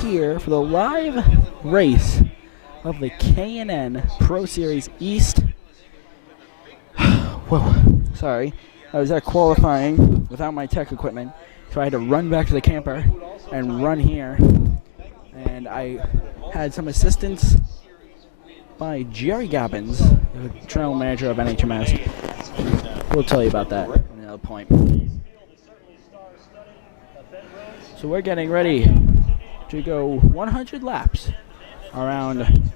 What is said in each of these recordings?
here for the live race of the K&N Pro Series East. Whoa, sorry. I was at qualifying without my tech equipment, so I had to run back to the camper and run here. And I had some assistance by Jerry Gabbins, the general manager of NHMS. We'll tell you about that at another point. So we're getting ready to go 100 laps around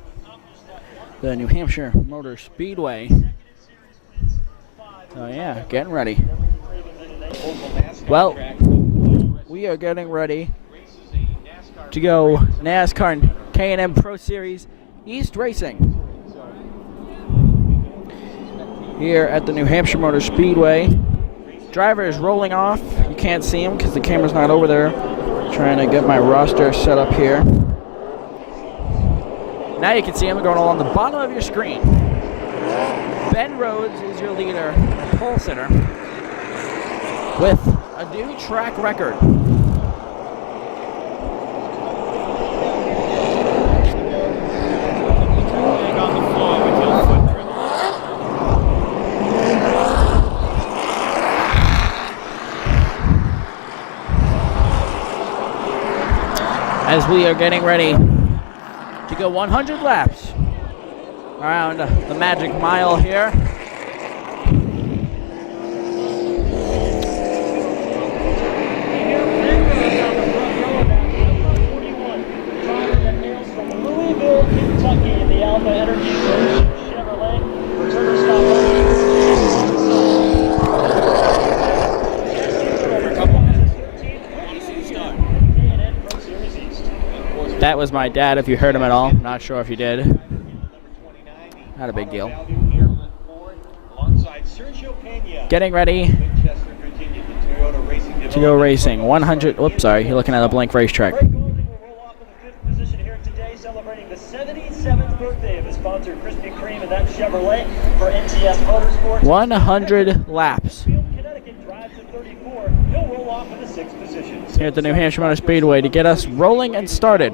the New Hampshire Motor Speedway. Oh yeah, getting ready. Well, we are getting ready to go NASCAR K&N Pro Series East Racing here at the New Hampshire Motor Speedway. Driver is rolling off. You can't see him because the camera's not over there. Trying to get my roster set up here. Now you can see him going along the bottom of your screen. Ben Rhodes is your leader, pole sitter, with a new track record. As we are getting ready to go 100 laps around the Magic Mile here. That was my dad, if you heard him at all. Not sure if you did. Not a big deal. Getting ready to go racing. 100. Whoops, sorry. You're looking at a blank racetrack. Celebrating the 77th birthday of his sponsor, Krispy Kreme, and that Chevrolet for NTS Motorsports. 100 laps. He'll roll off in the 6th position. Here at the New Hampshire Motor Speedway to get us rolling and started.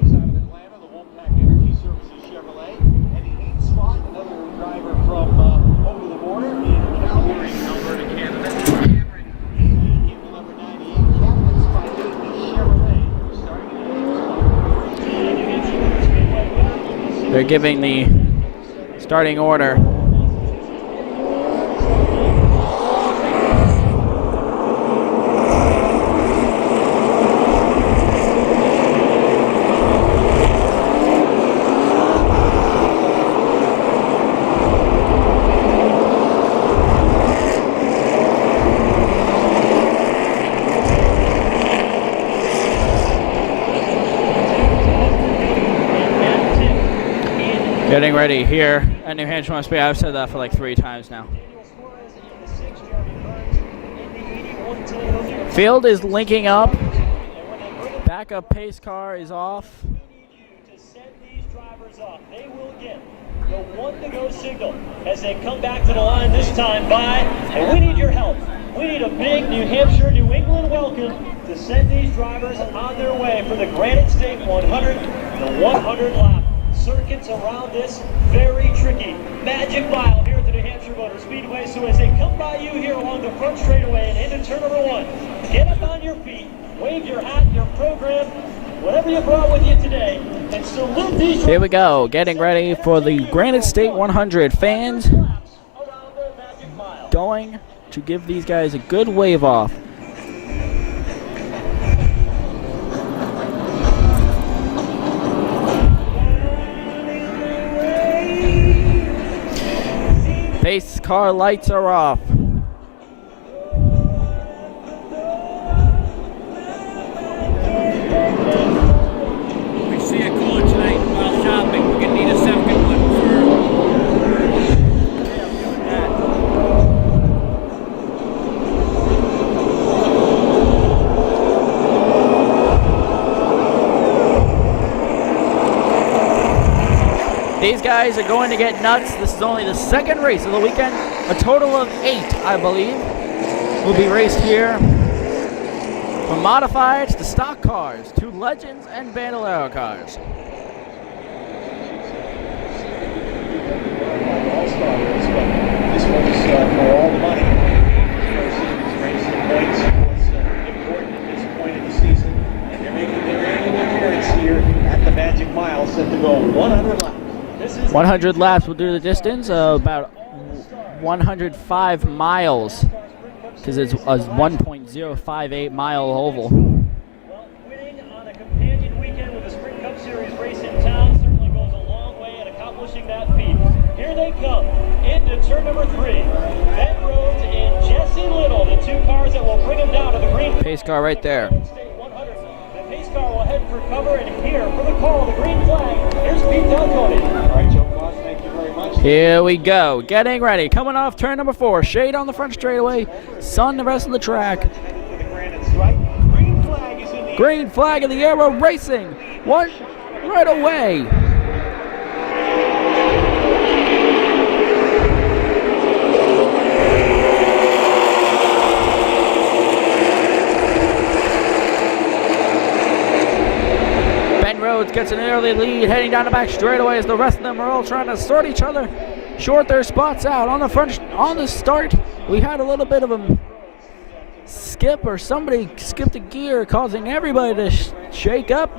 They're giving the starting order. Getting ready here at New Hampshire Motor Speedway. I've said that for like 3 times now. Field is linking up. Backup pace car is off. They will get the 1 to go signal as they come back to the line this time by, and we need your help. We need a big New Hampshire, New England welcome to send these drivers on their way for the Granite State 100, the 100 lap. Circuits around this very tricky Magic Mile here at the New Hampshire Motor Speedway. So as they come by you here along the front straightaway and into turn number 1, get up on your feet, wave your hat, your program, whatever you brought with you today, and salute these. Here we go, getting ready for the Granite State 100. Fans going to give these guys a good wave off. Pace car lights are off. We see a cooler tonight while shopping. We're going to need a second one These guys are going to get nuts. This is only the 2nd race of the weekend. A total of 8, I believe, will be raced here From modifieds to stock cars to legends and Bandolero cars. All-star race, but this one is for all the money. Racing points was important at this point in the season, and they're making their annual appearance here at the Magic Mile, set to go 100 laps. 100 laps will do the distance, about 105 miles, because it's a 1.058 mile oval. Well, winning on a companion weekend with the Sprint Cup Series race in town certainly goes a long way in accomplishing that feat. Here they come into turn number 3. Ben Rhodes and Jesse Little, the two cars that will bring them down to the green. Pace car right there. State 100. The pace car will head for cover, and here for the call, the green flag. Here's Pete Delconi. All right, Joe Boss, thank you very much. Here we go, getting ready, coming off turn number 4, shade on the front straightaway, sun the rest of the track. The Granite stripe. Green flag is in the Green flag in the air, we're racing, one right away. Rhodes gets an early lead heading down the back straightaway as the rest of them are all trying to sort each other, short their spots out. On the front, on the start, we had a little bit of a skip, or somebody skipped a gear, causing everybody to shake up.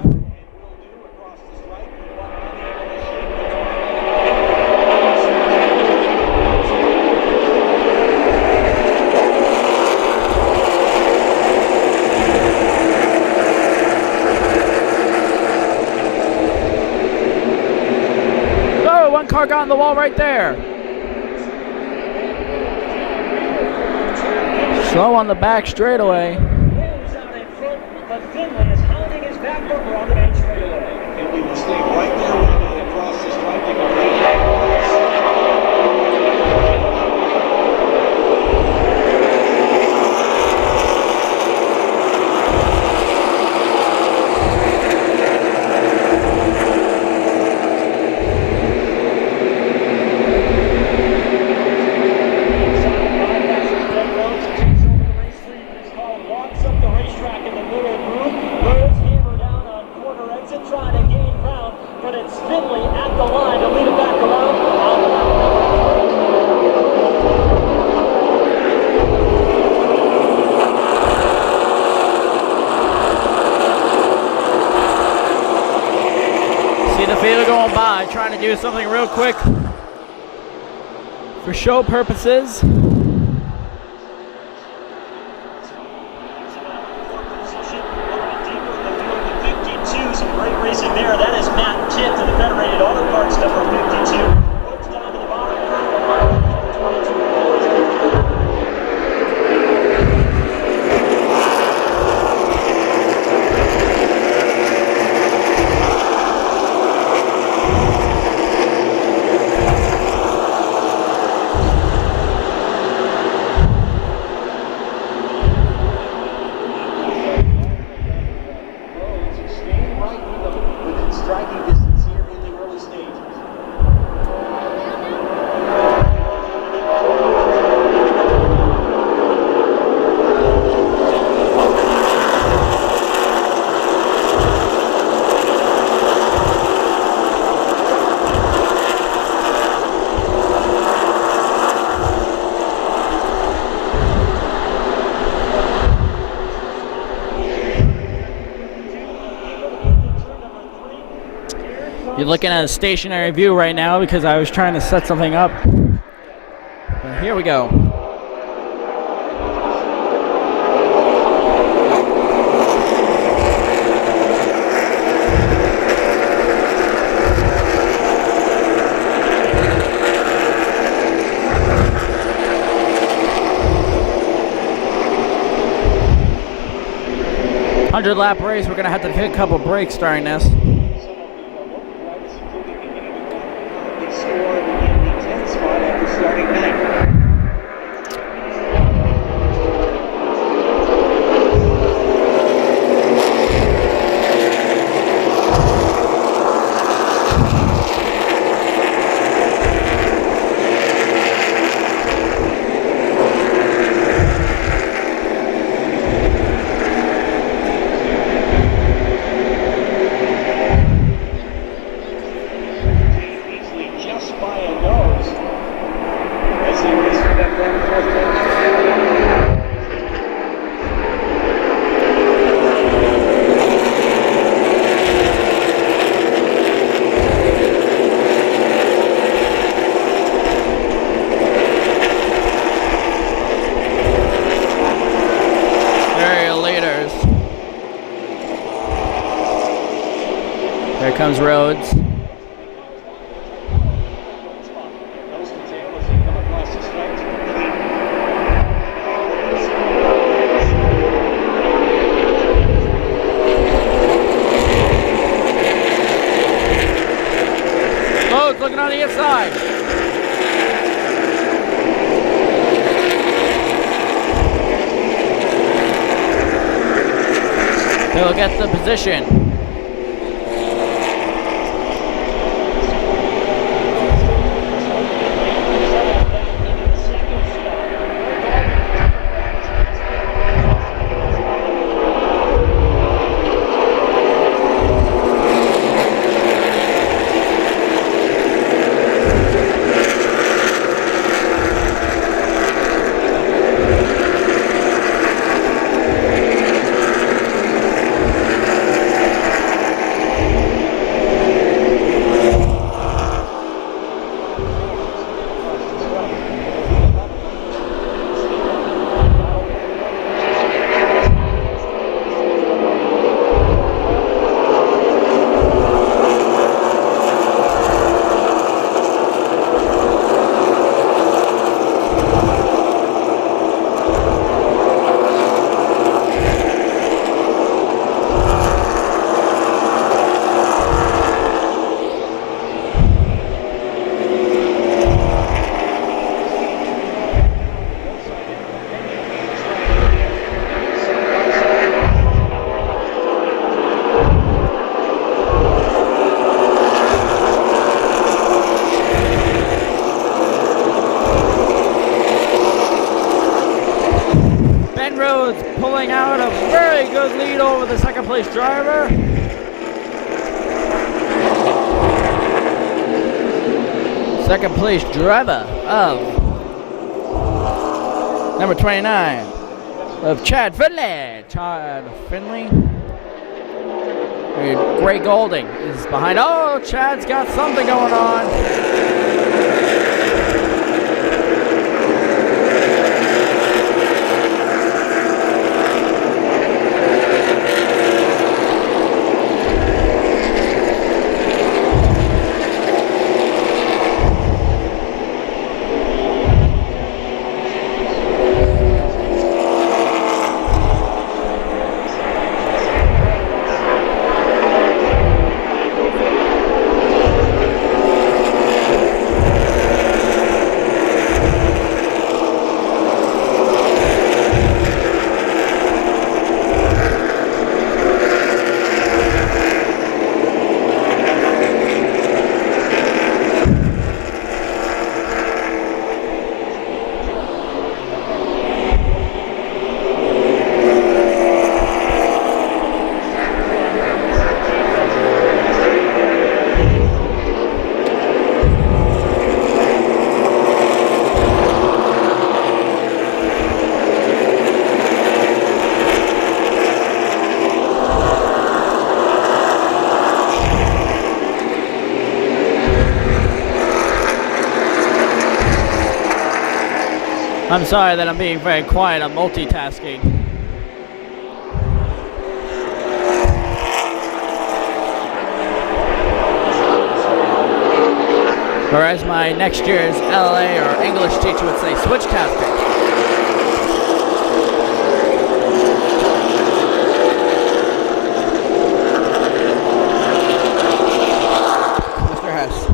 Car got on the wall right there. Slow on the back straightaway. Rhodes out in front, but Finley is hounding his back bumper on the main straightaway. Finley will stay right there when they cross the stripe to complete. Trying to do something real quick for show purposes. Some great racing there. That is Matt Titt to the Federated Auto Parts number 52. Rhodes down to the bottom. You're looking at a stationary view right now because I was trying to set something up. But here we go. Lap race. We're gonna have to hit a couple breaks during this. Here comes Rhodes. Rhodes looking on the inside. They'll get the position. Pulling out a very good lead over the second place driver. Second place driver of number 29 of Chad Finley. Gray Golding is behind. Oh, Chad's got something going on. I'm sorry that I'm being very quiet. I'm multitasking. Or as my next year's LA or English teacher would say, switch tasking. Mr. Hess.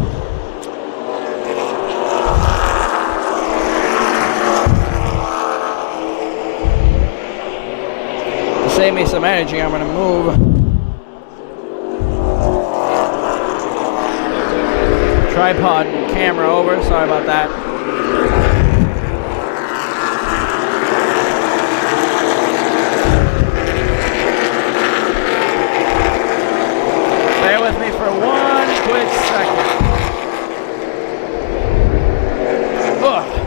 To save me some energy, I'm going to move tripod and camera over. Sorry about that. Bear with me for one quick second. Ugh.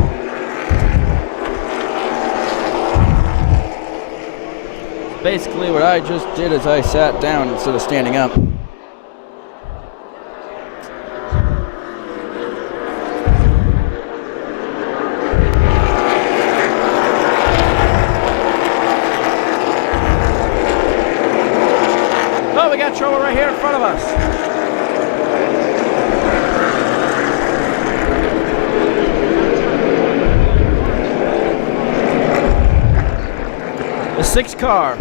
Basically what I just did is I sat down instead of standing up. Oh, we got trouble right here in front of us. 6 car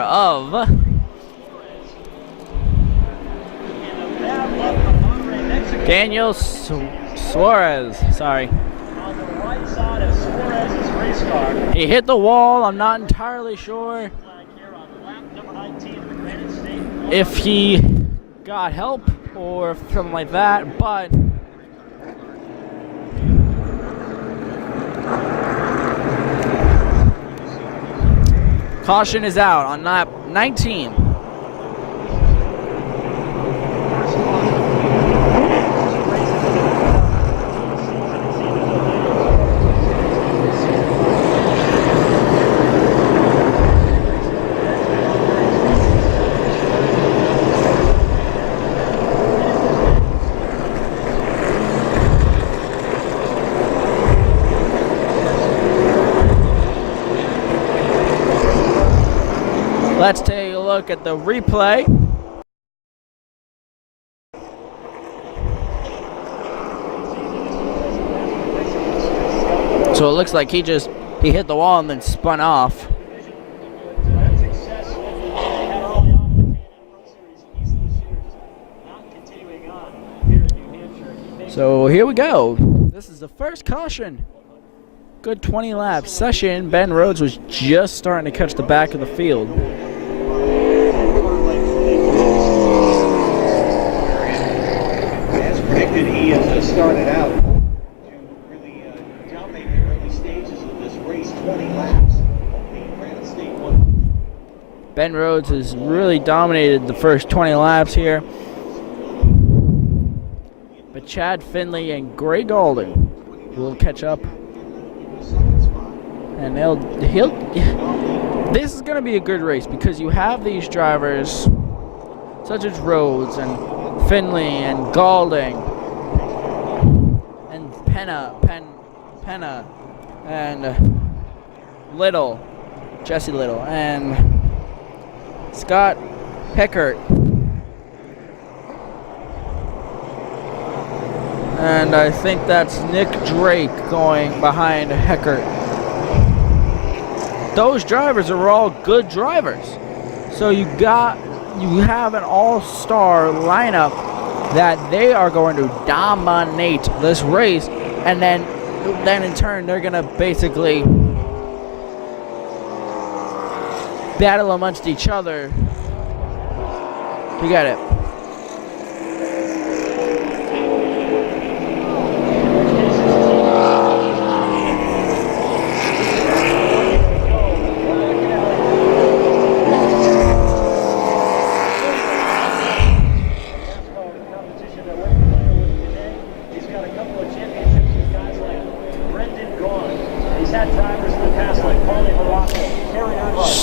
of Daniel Suarez. Sorry. On the right side of Suarez's race car. He hit the wall. I'm not entirely sure Here on lap number 19 of the Granite State. if he got help or something like that, but caution is out on lap 19. Let's take a look at the replay. So it looks like he hit the wall and then spun off. So here we go. This is the first caution. Good 20 lap session. Ben Rhodes was just starting to catch the back of the field. As predicted, he has started out to really dominate the early stages of this race, 20 laps. Only Granite State won. Ben Rhodes has really dominated the first 20 laps here. But Chad Finley and Gray Golden will catch up. And this is going to be a good race because you have these drivers such as Rhodes and Finley and Galding and Penna and Little, Jesse Little, and Scott Heckert. And I think that's Nick Drake going behind Heckert. Those drivers are all good drivers. So you have an all-star lineup that they are going to dominate this race, and then in turn they're going to basically battle amongst each other to get it.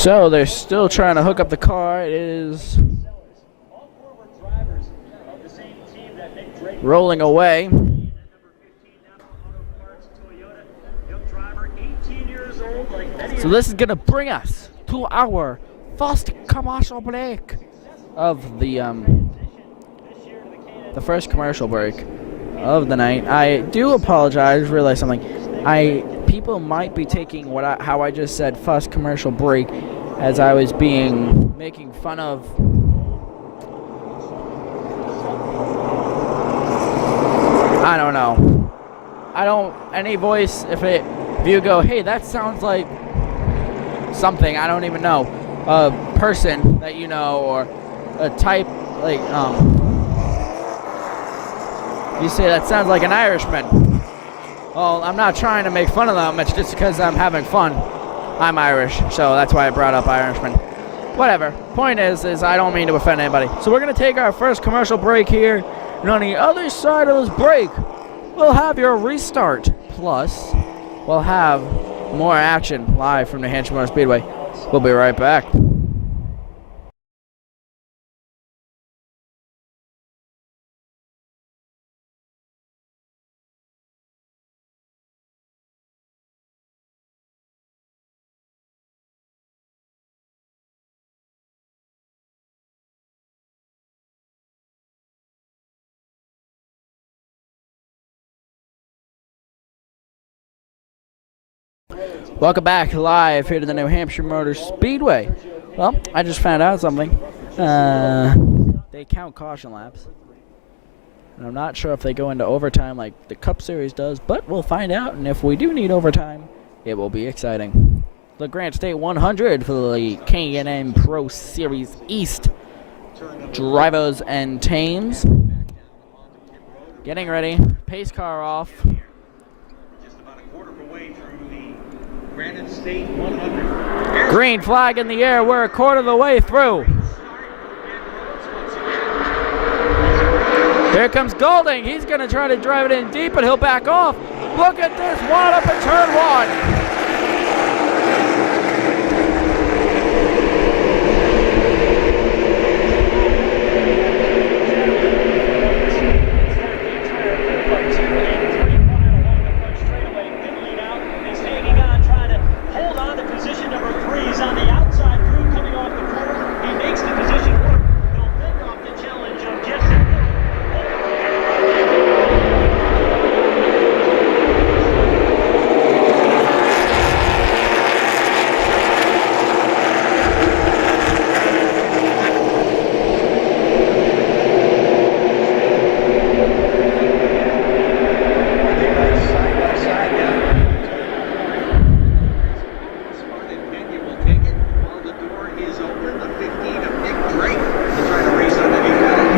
So they're still trying to hook up the car. It is rolling away. So this is going to bring us to our first commercial break of the first commercial break of the night. I do apologize. Realize something. People might be taking how I just said first commercial break as I was making fun of I don't know. Any voice, if you go, hey, that sounds like something, I don't even know, a person that you know, or a type, like, you say that sounds like an Irishman. Well, I'm not trying to make fun of them, it's just because I'm having fun. I'm Irish, so that's why I brought up Irishman. Whatever. Point is I don't mean to offend anybody. So we're going to take our first commercial break here, and on the other side of this break, we'll have your restart. Plus, we'll have more action live from the NHMS Speedway. We'll be right back. Welcome back live here to the New Hampshire Motor Speedway. Well, I just found out something. They count caution laps. And I'm not sure if they go into overtime like the Cup Series does, but we'll find out. And if we do need overtime, it will be exciting. The Granite State 100 for the K&N Pro Series East drivers and teams. Getting ready. Pace car off. Just about a quarter of a way through the Granite State 100. Green flag in the air. We're a quarter of the way through. Here comes Golding. He's going to try to drive it in deep, but he'll back off. Look at this. Wide up in turn 1.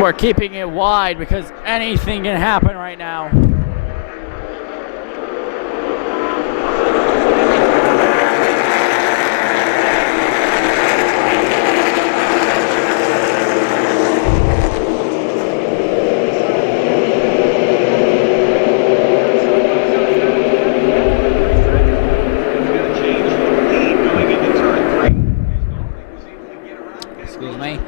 We're keeping it wide because anything can happen right now. Excuse me.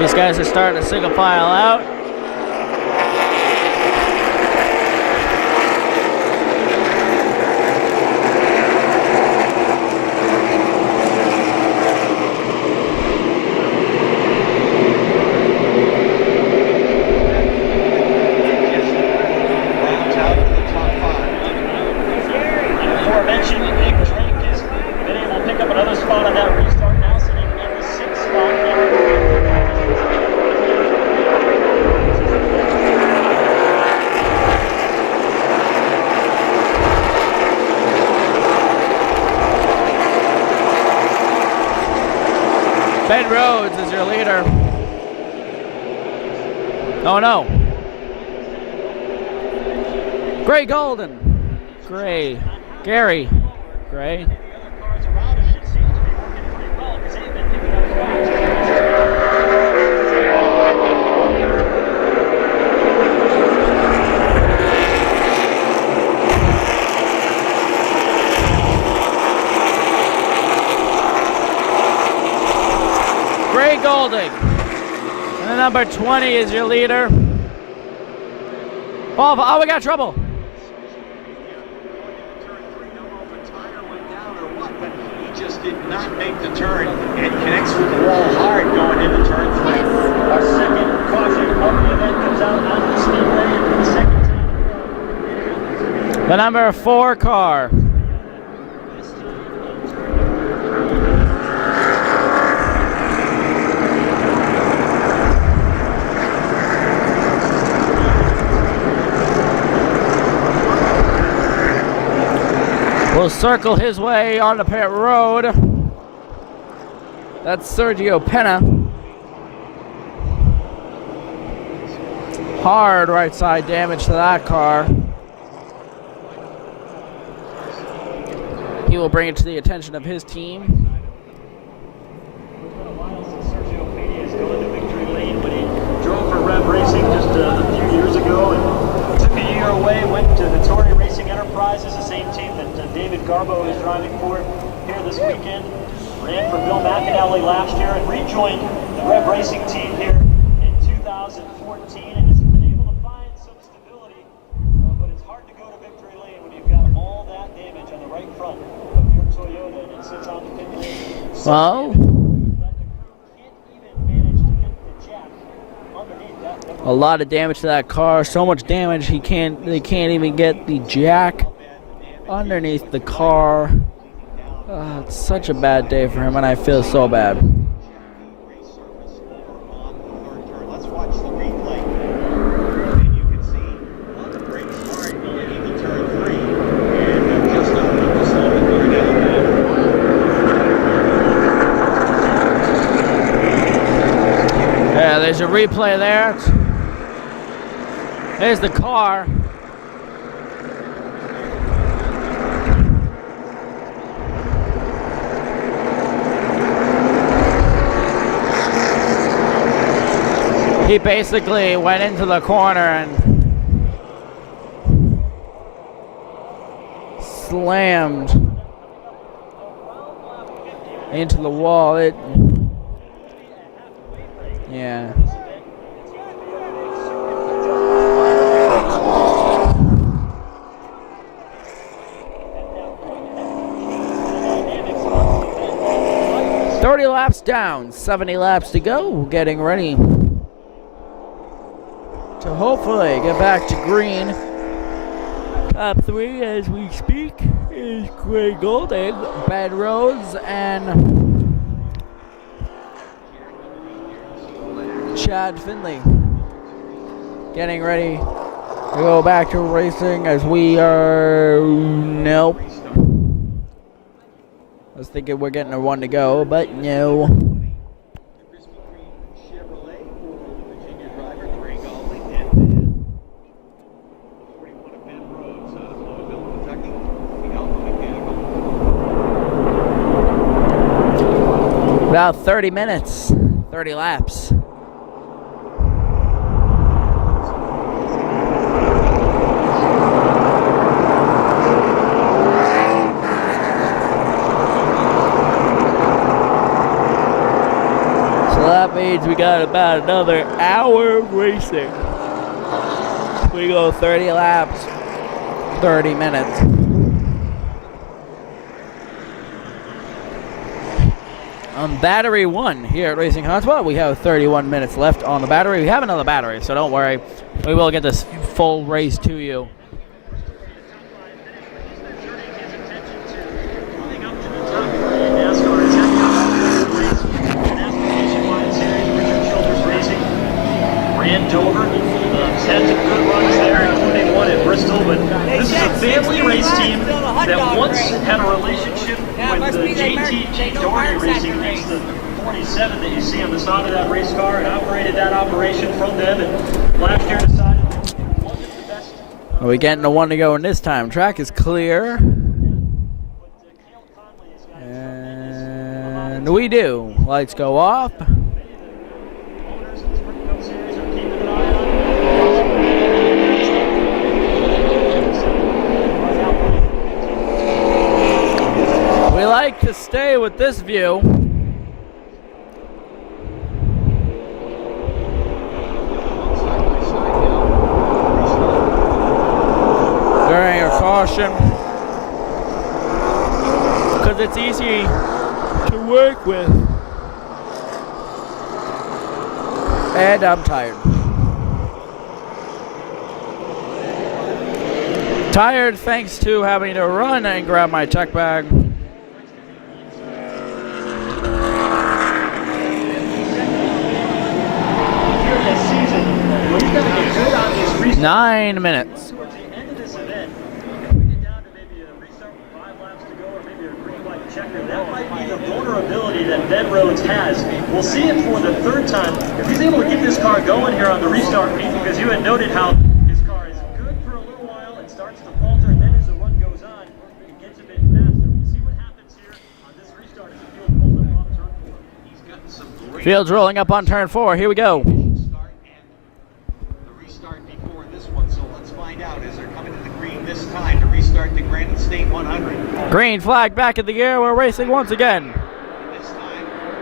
These guys are starting to single file out. Ben Rhodes is your leader. Oh no. Gray Golden. Gray. Gary. Gray. Golding. And the number 20 is your leader. Oh, we got trouble. He just did not make the turn and connects with the wall hard going into turn 3. Our second caution of the event comes out on the speedway for the second time. The number 4 car. Will circle his way on the pit road. That's Sergio Pena. Hard right side damage to that car. He will bring it to the attention of his team. Sergio Pena is going to victory lane, but away, went to the Tory Racing Enterprises, the same team that David Garbo is driving for here this weekend. Ran for Bill McAnally last year and rejoined the Rev Racing team here in 2014 and has been able to find some stability, but it's hard to go to victory lane when you've got all that damage on the right front of your Toyota and it sits on the pit lane. Well, a lot of damage to that car. So much damage they can't even get the jack underneath the car. It's such a bad day for him, and I feel so bad. Let's watch the replay. And you can see on the brake start going into turn 3. And just opening to slow the car down now. Yeah, there's a replay there. There's the car. He basically went into the corner and slammed into the wall. Yeah. "30 laps down, 70 laps to go." Getting ready to hopefully get back to green. Top 3 as we speak is Gray Golden, Ben Rose, and Chad Finley. Getting ready to go back to racing as we are... Nope. I was thinking we're getting a 1 to go, but no. About 30 minutes, 30 laps. So that means we got about another hour of racing. We go 30 laps, 30 minutes. On battery 1 here at Racing Hotspot, we have 31 minutes left on the battery. We have another battery, so don't worry. We will get this full race to you. Nascar is racing. Ran Dover, had some good runs there, including one at Bristol. But this is a family race team that once had a relationship with the JT Doherty Racing, that's the 47 that you see on the side of that race car, and operated that operation from them. And last year decided one of the best. Are we getting a 1 to go in this time? Track is clear. And we do. Lights go off. We like to stay with this view. During a caution, because it's easy to work with. And I'm tired. Tired thanks to having to run and grab my check bag. 9 minutes. Towards the end of this event, if we get down to maybe a restart with 5 laps to go or maybe a green light checker, that might be the vulnerability that Ben Rhodes has. We'll see it for the 3rd time. If he's able to get this car going here on the restart meet, because you had noted how his car is good for a little while and starts to falter, and then as the run goes on, it gets a bit faster. We'll see what happens here on this restart as the field rolls up off turn 4. He's gotten some great... Field's rolling up on turn 4. Here we go. Start and the restart before this one, so let's find out. Is there this time to restart the Granite State 100. Green flag back in the air. We're racing once again. This time, he will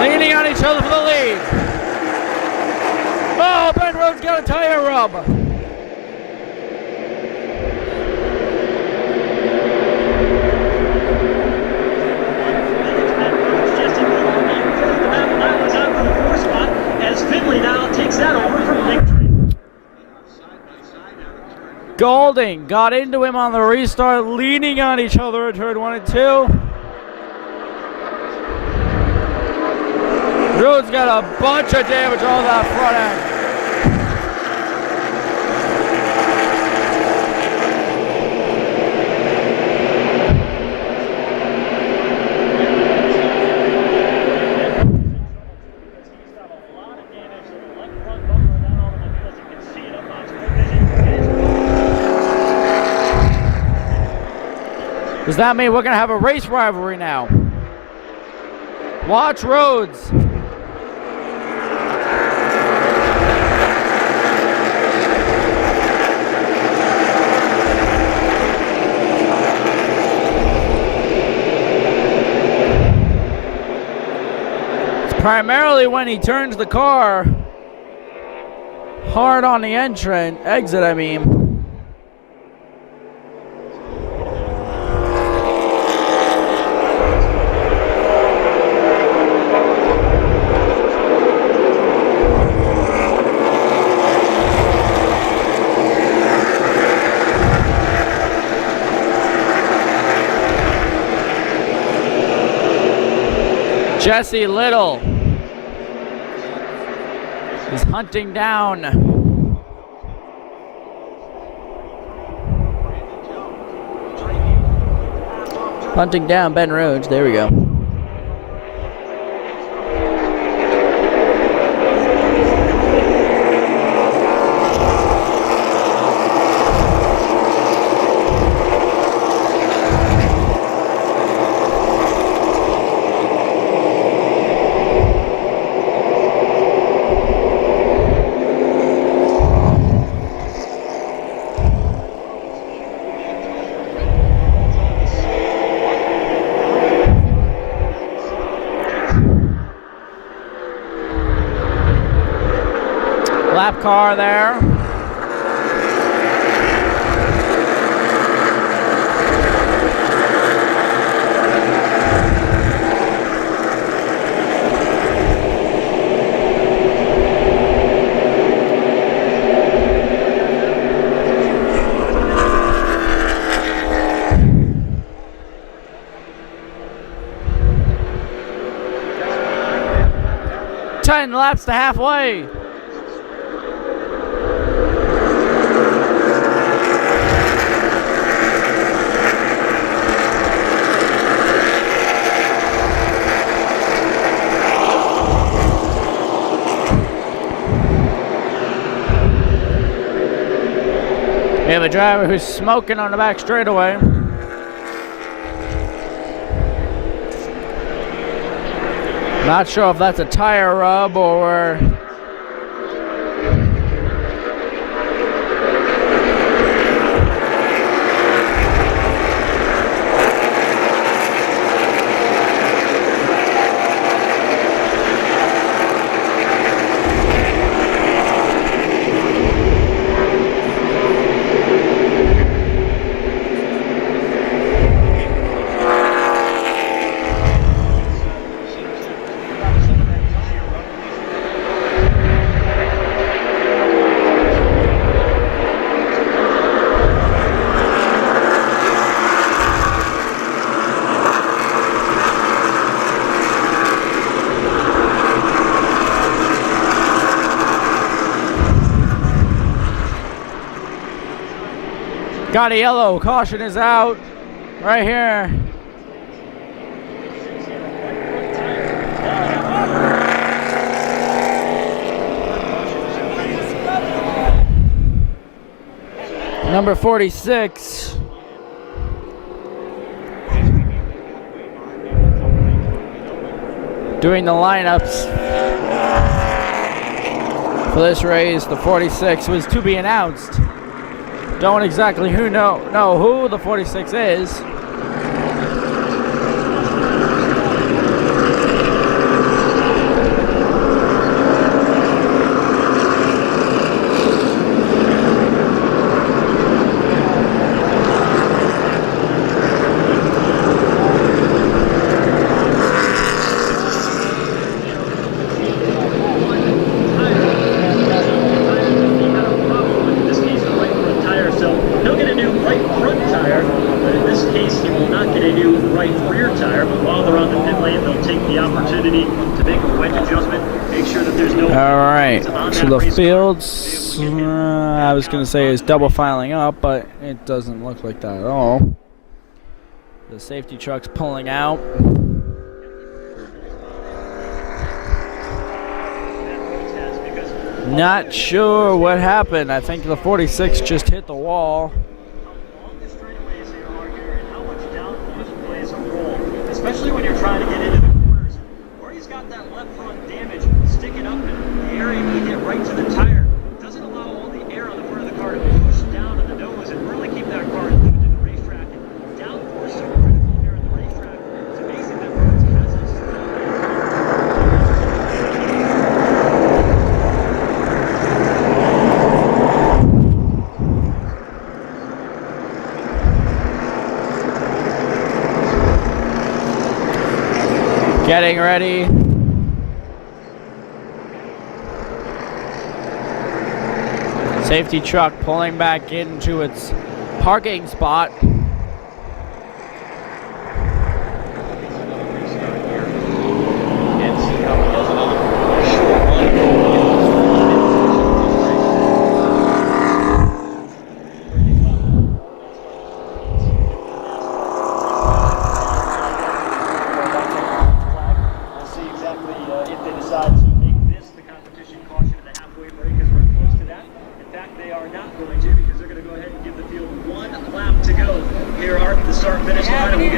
hang. Leaning on each other for the lead. Oh, Ben Rhodes got a tire rub. As Finley now takes that over from Victory. Golding got into him on the restart, leaning on each other at turn 1 and 2. Rhodes got a bunch of damage on that front end. Does that mean we're going to have a race rivalry now? Watch Rhodes. It's primarily when he turns the car hard on the exit, I mean. Jesse Little is hunting down Ben Rhodes. There we go. Lap car there. Ten laps to halfway. We have a driver who's smoking on the back straightaway. Not sure if that's a tire rub or... Got a yellow. Caution is out. Right here. Number 46. doing the lineups for this race. The 46 was to be announced. Don't exactly know who the 46 is. So the fields, I was going to say is double filing up, but it doesn't look like that at all. The safety truck's pulling out. Not sure what happened. I think the 46 just hit the wall. Especially when you're trying to get into the corners. Where he's got that left front damage sticking up in the area he hit right to the tire. Doesn't allow all the air on the front of the car to push down to the nose and really keep that car glued to the racetrack. And downforce so critical here at the racetrack. It's amazing that Rhodes has us. Getting ready. Safety truck pulling back into its parking spot.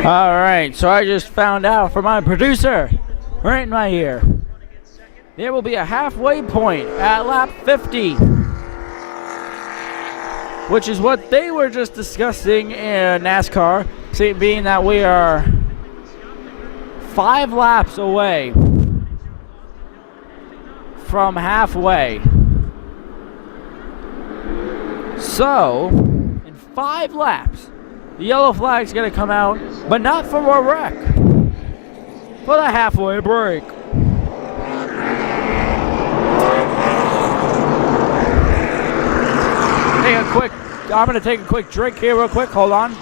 Alright, so I just found out from my producer, right in my ear, there will be a halfway point at lap 50, which is what they were just discussing in NASCAR, being that we are 5 laps away from halfway. So, in 5 laps, the yellow flag's gonna come out, but not for a wreck. For the halfway break. I'm gonna take a quick drink here real quick, hold on.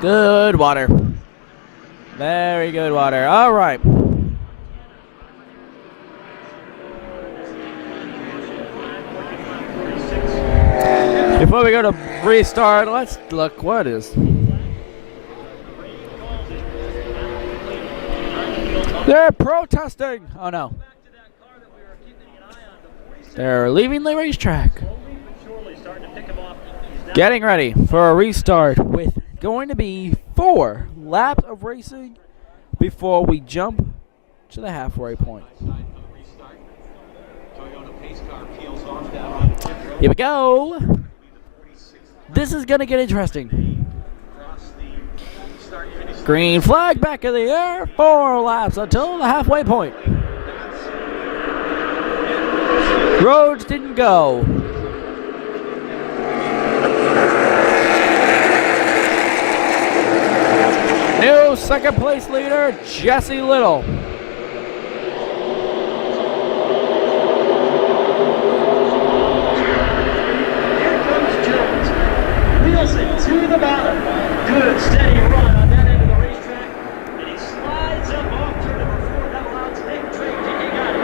Good water. Very good water, all right. Before we go to restart, let's look. What is? They're protesting. Oh no. They're leaving the racetrack. Getting ready for a restart with going to be 4 laps of racing before we jump to the halfway point. Here we go. This is going to get interesting. Green flag back in the air. 4 laps until the halfway point. Rhodes didn't go. New second place leader, Jesse Little. To the bottom. Good steady run on that end of the racetrack. And he slides up off turn number 4. That allows Nick Drake to hang on in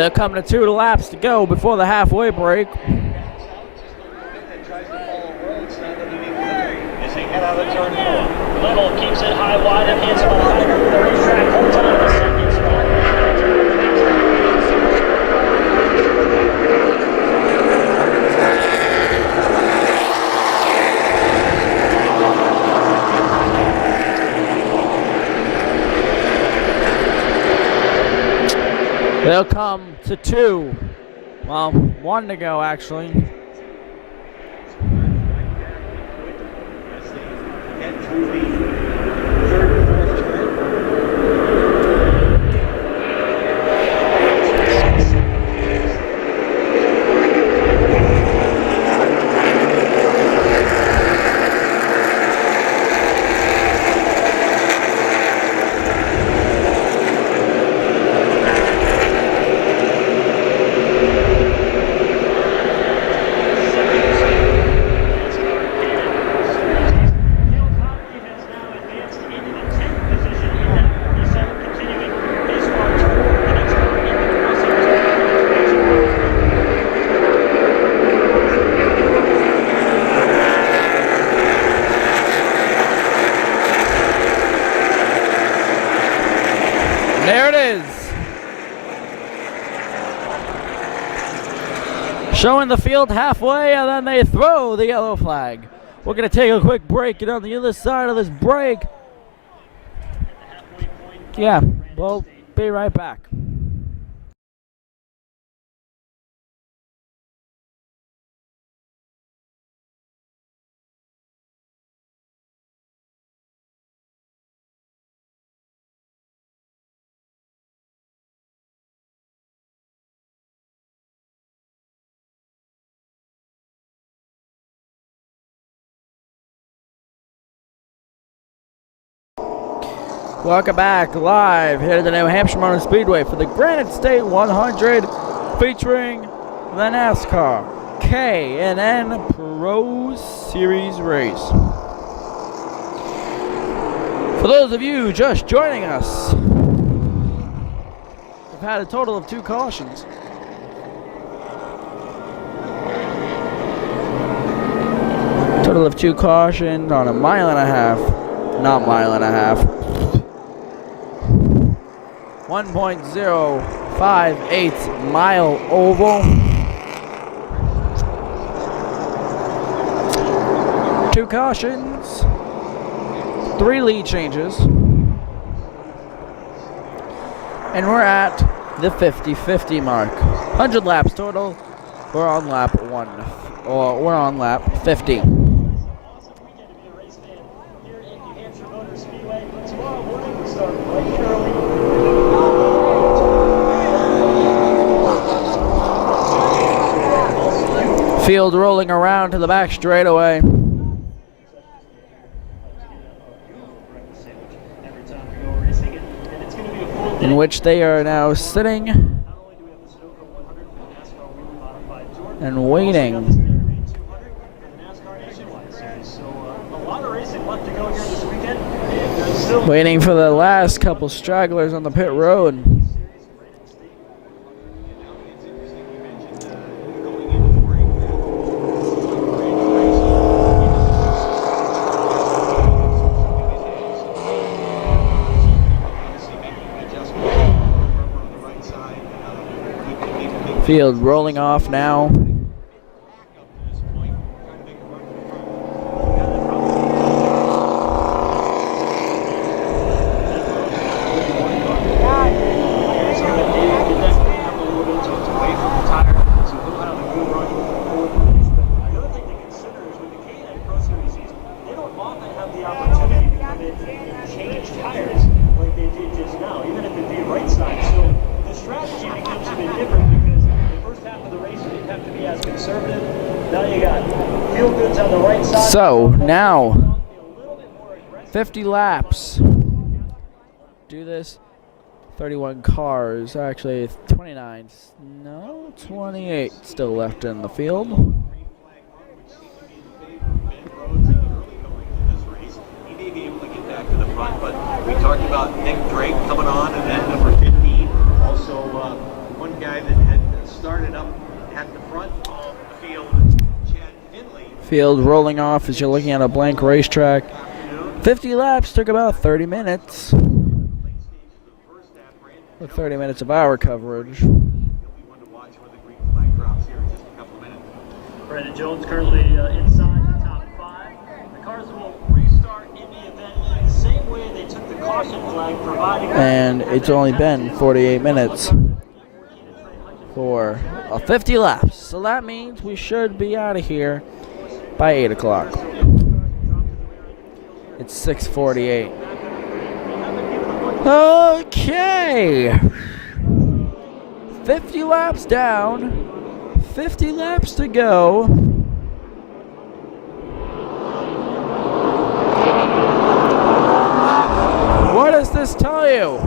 They're coming to 2 laps to go before the halfway break. As they head out of turn 4. Little keeps it high, wide, and hits about 100 with the racetrack. Holds on to the second spot. They'll come to 2. Well, 1 to go actually. As they head through the third and fourth turn. There it is. Showing the field halfway, and then they throw the yellow flag. We're going to take a quick break, and on the other side of this break, yeah, we'll be right back. Welcome back live here to the New Hampshire Motor Speedway for the Granite State 100 featuring the NASCAR K&N Pro Series race. For those of you just joining us, we've had a total of 2 cautions. Total of 2 cautions on a mile and a half. Not mile and a half. 1.058 mile oval. 2 cautions. 3 lead changes. And we're at the 50-50 mark. 100 laps total. We're on lap 1. Or we're on lap 50. Field rolling around to the back straightaway. In which they are now sitting and waiting. Waiting for the last couple stragglers on the pit road. Field rolling off now. So now 50 laps. Do this. 31 cars, actually 29. No, 28 still left in the field. He may be able to get back to the front, but we talked about Nick Drake coming on, and then number 15 also one guy that had started up at the front of the field, Chad Finley. Field rolling off as you're looking at a blank racetrack. 50 laps took about 30 minutes. With 30 minutes of our coverage. Brandon Jones currently inside the top 5. The cars will restart in the event in the same way they took the caution flag, providing. And it's only been 48 minutes for 50 laps. So that means we should be out of here by 8 o'clock. It's 6:48. Okay. 50 laps down. 50 laps to go. What does this tell you?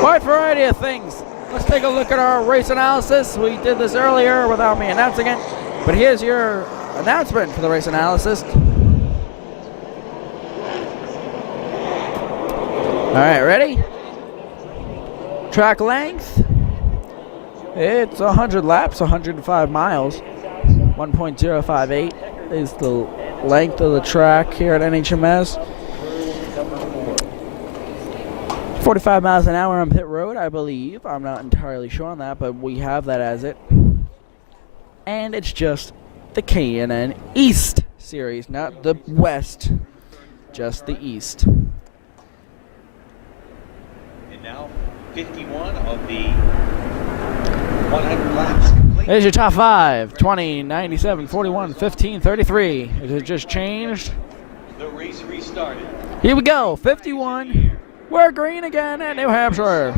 Quite a variety of things. Let's take a look at our race analysis. We did this earlier without me announcing it, but here's your announcement for the race analysis. All right, ready? Track length, it's 100 laps, 105 miles. 1.058 is the length of the track here at NHMS. 45 miles an hour on pit road, I believe. I'm not entirely sure on that, but we have that as it. And it's just the K&N East Series, not the West, just the East. And now 51 of the 100 laps complete. There's your top 5, 20, 97, 41, 15, 33. It has just changed. The race restarted. Here we go, 51. We're green again at New Hampshire.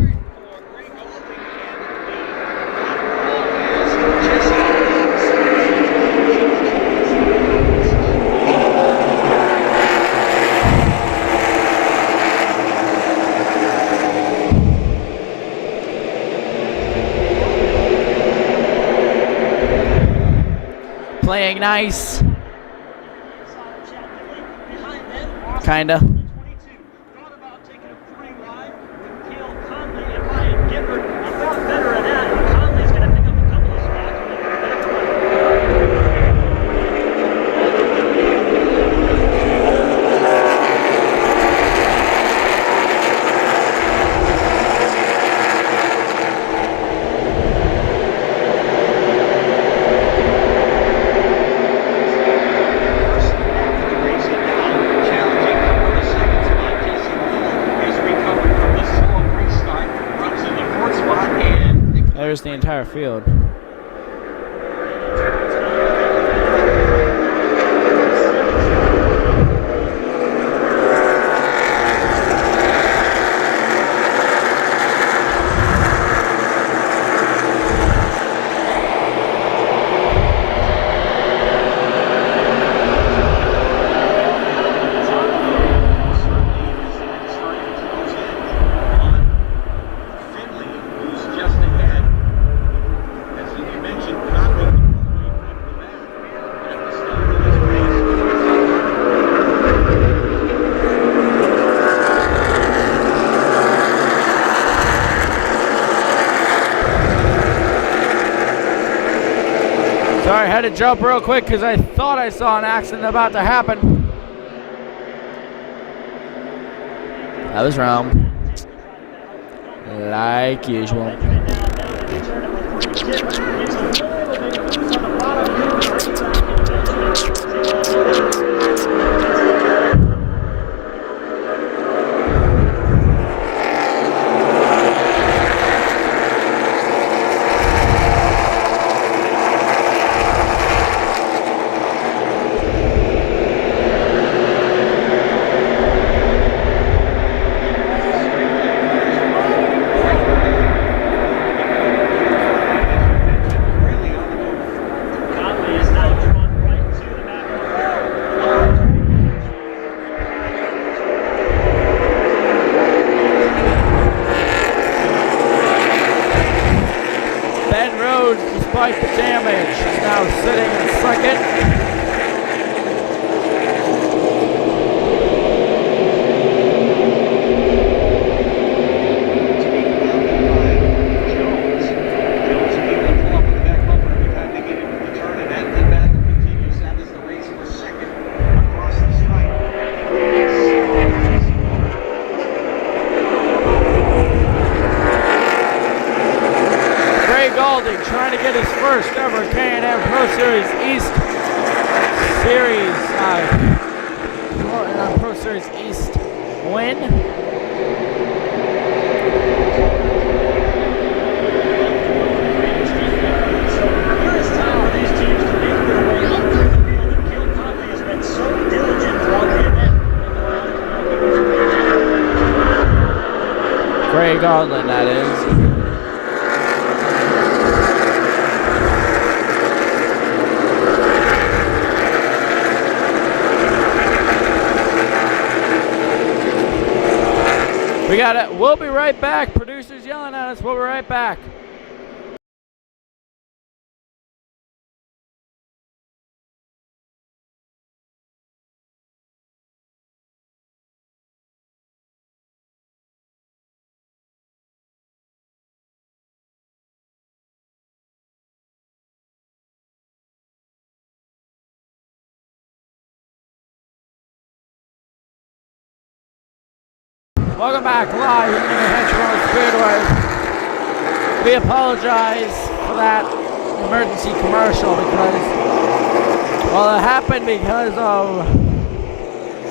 Playing nice. Kinda. There's the entire field. Sorry, I had to jump real quick because I thought I saw an accident about to happen. I was wrong. Like usual. Despite the damage, is now sitting in second. trying to get his first ever K&M Pro Series East Series, Pro Series East win. There is time for these teams to make their way up through the field, and Cale Conley has been so diligent throughout the event. Gray Garland, that is. We got it. We'll be right back. Producers yelling at us. We'll be right back. Welcome back live in the NHMS Speedway. We apologize for that emergency commercial because, well, it happened because of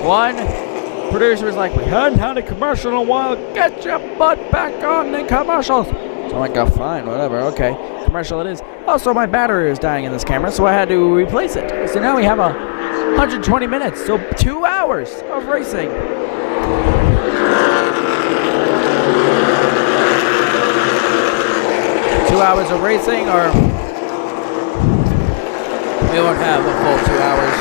one, producer was like, we hadn't had a commercial in a while, get your butt back on the commercials. So I'm like, oh, fine, whatever, okay, commercial it is. Also, my battery was dying in this camera, so I had to replace it. So now we have 120 minutes, so 2 hours of racing. 2 hours of racing, or we won't have a full 2 hours.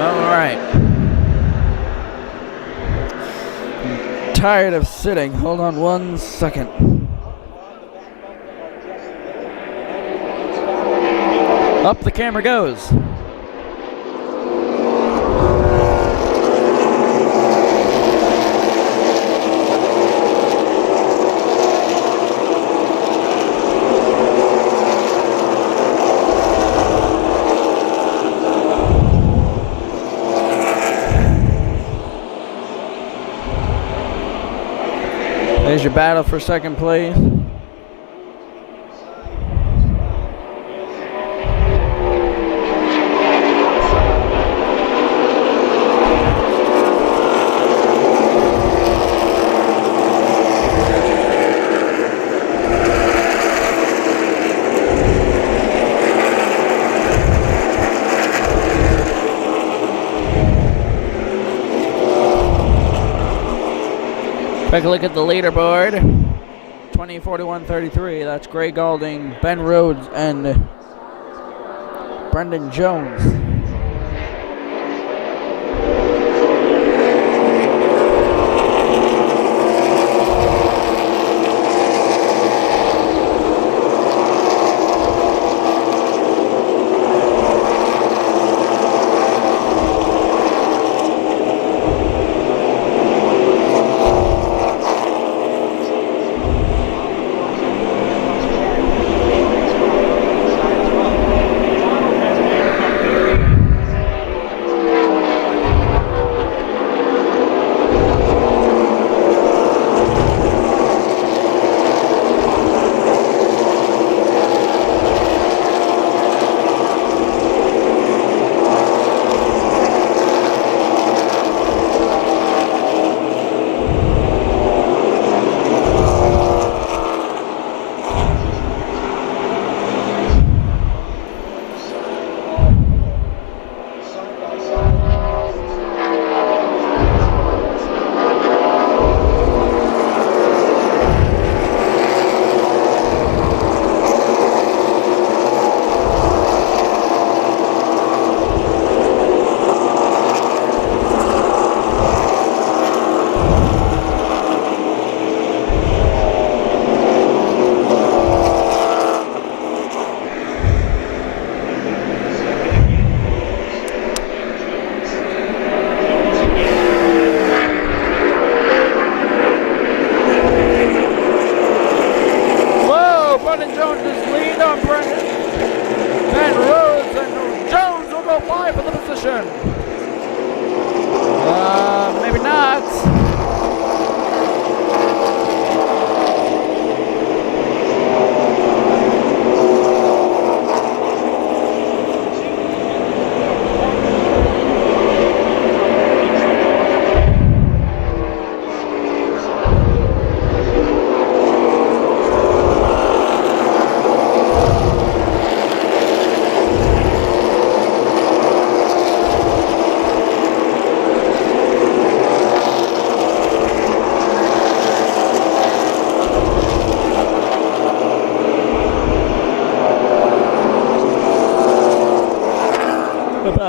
All right. I'm tired of sitting. Hold on 1 second. Up the camera goes. There's your battle for second place. Take a look at the leaderboard. 20, 41, 33. That's Gray Galding, Ben Rhodes, and Brendan Jones.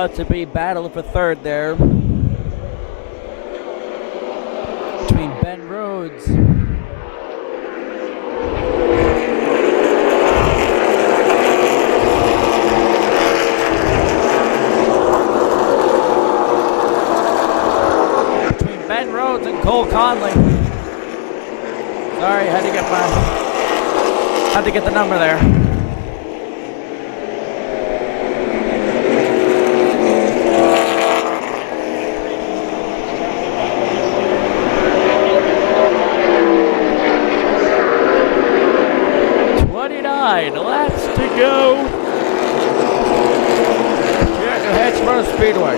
about to be battling for third there between Ben Rhodes and Cole Conley. Sorry, had to get the number there. Laps to go here at New Hampshire Speedway.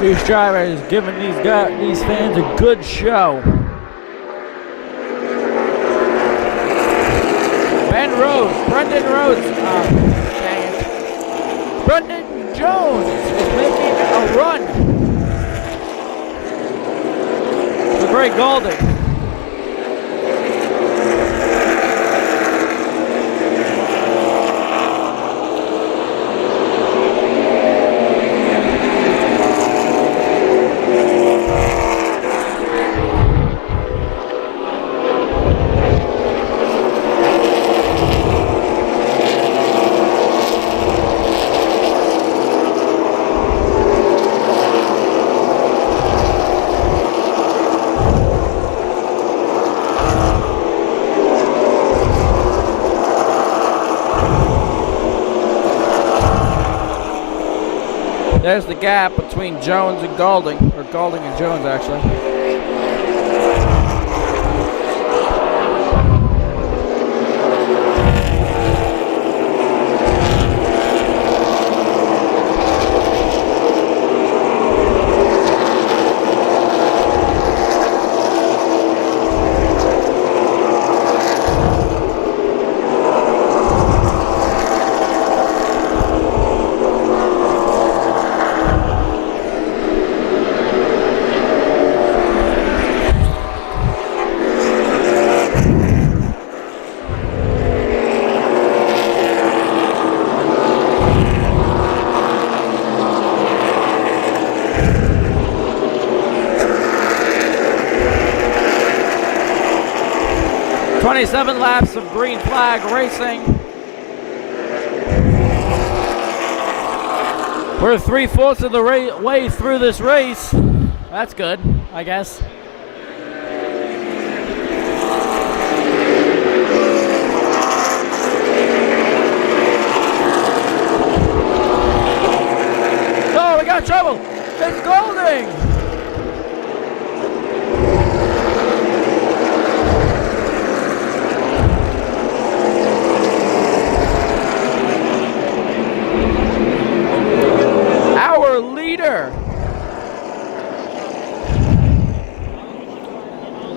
These drivers giving these fans a good show. Brendan Rhodes, Brendan Jones is making a run for Greg Golding. There's the gap between Jones and Golding, or Golding and Jones actually. Seven laps of green flag racing. We're 3/4 of the way through this race. That's good, I guess. Oh, we got trouble. It's Golding.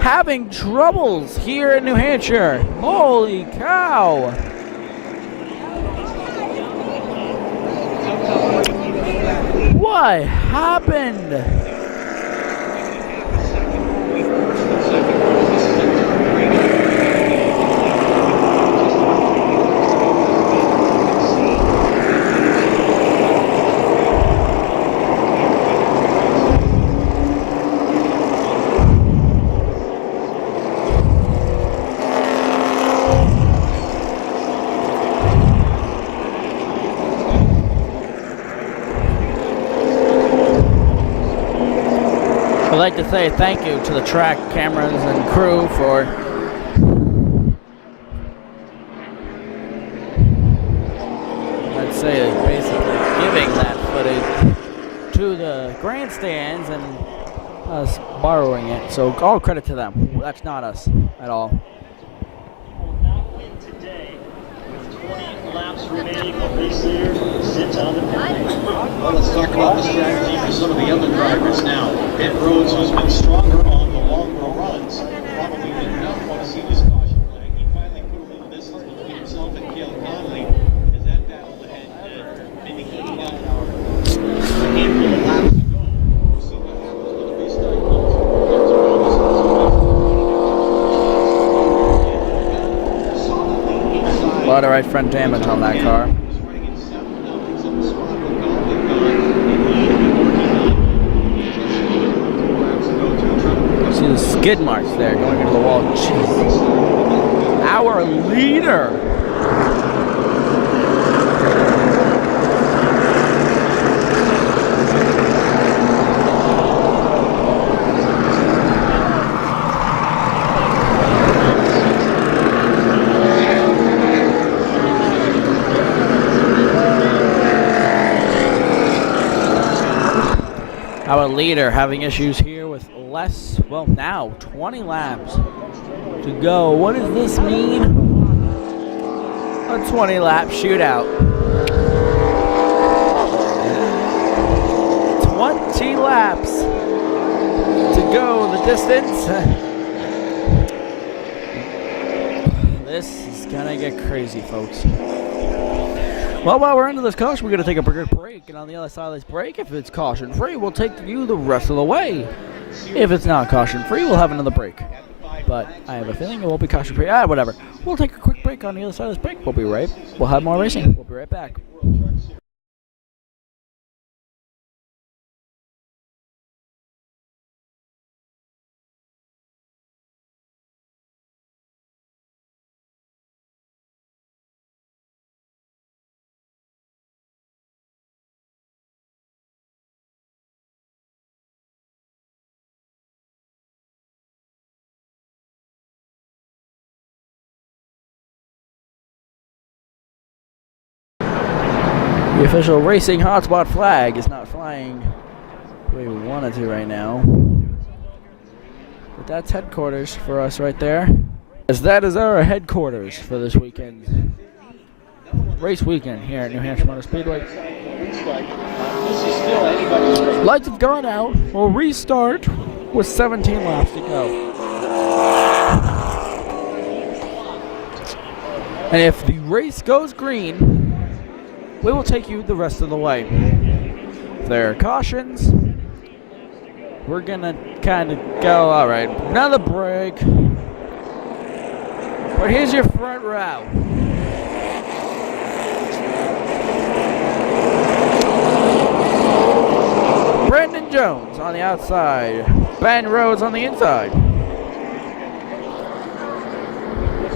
Having troubles here in New Hampshire. Holy cow. What happened? I'd like to say thank you to the track cameras and crew for basically giving that footage to the grandstands and us borrowing it. So all credit to them. That's not us at all. Will not win today with 20 laps remaining. The race leader sits on the pit lane. Well, let's talk about the strategy for some of the other drivers now. Pit Rhodes, who's been stronger on the longer runs, probably did not want to see this caution flag. He finally put a little distance between himself and Cale Conley as that battle ahead indicating a handful of laps to go. We'll see what happens when the restart comes. A lot of right front damage on that car. See the skid marks there going into the wall. Jeez. Our leader. Our leader having issues here with less, well now, 20 laps to go. What does this mean? A 20 lap shootout. 20 laps to go the distance. This is gonna get crazy, folks. Well, while we're into this caution, we're going to take a quick break. And on the other side of this break, if it's caution-free, we'll take you the rest of the way. If it's not caution-free, we'll have another break. But I have a feeling it won't be caution-free. Whatever. We'll take a quick break on the other side of this break. We'll have more racing. We'll be right back. The official racing hotspot flag is not flying the way we want it to right now. But that's headquarters for us right there. As that is our headquarters for this weekend. Race weekend here at New Hampshire Motor Speedway. Lights have gone out. We'll restart with 17 laps to go. And if the race goes green, we will take you the rest of the way. If there are cautions, we're gonna kind of go, all right, another break. But here's your front row. Brandon Jones on the outside. Ben Rhodes on the inside.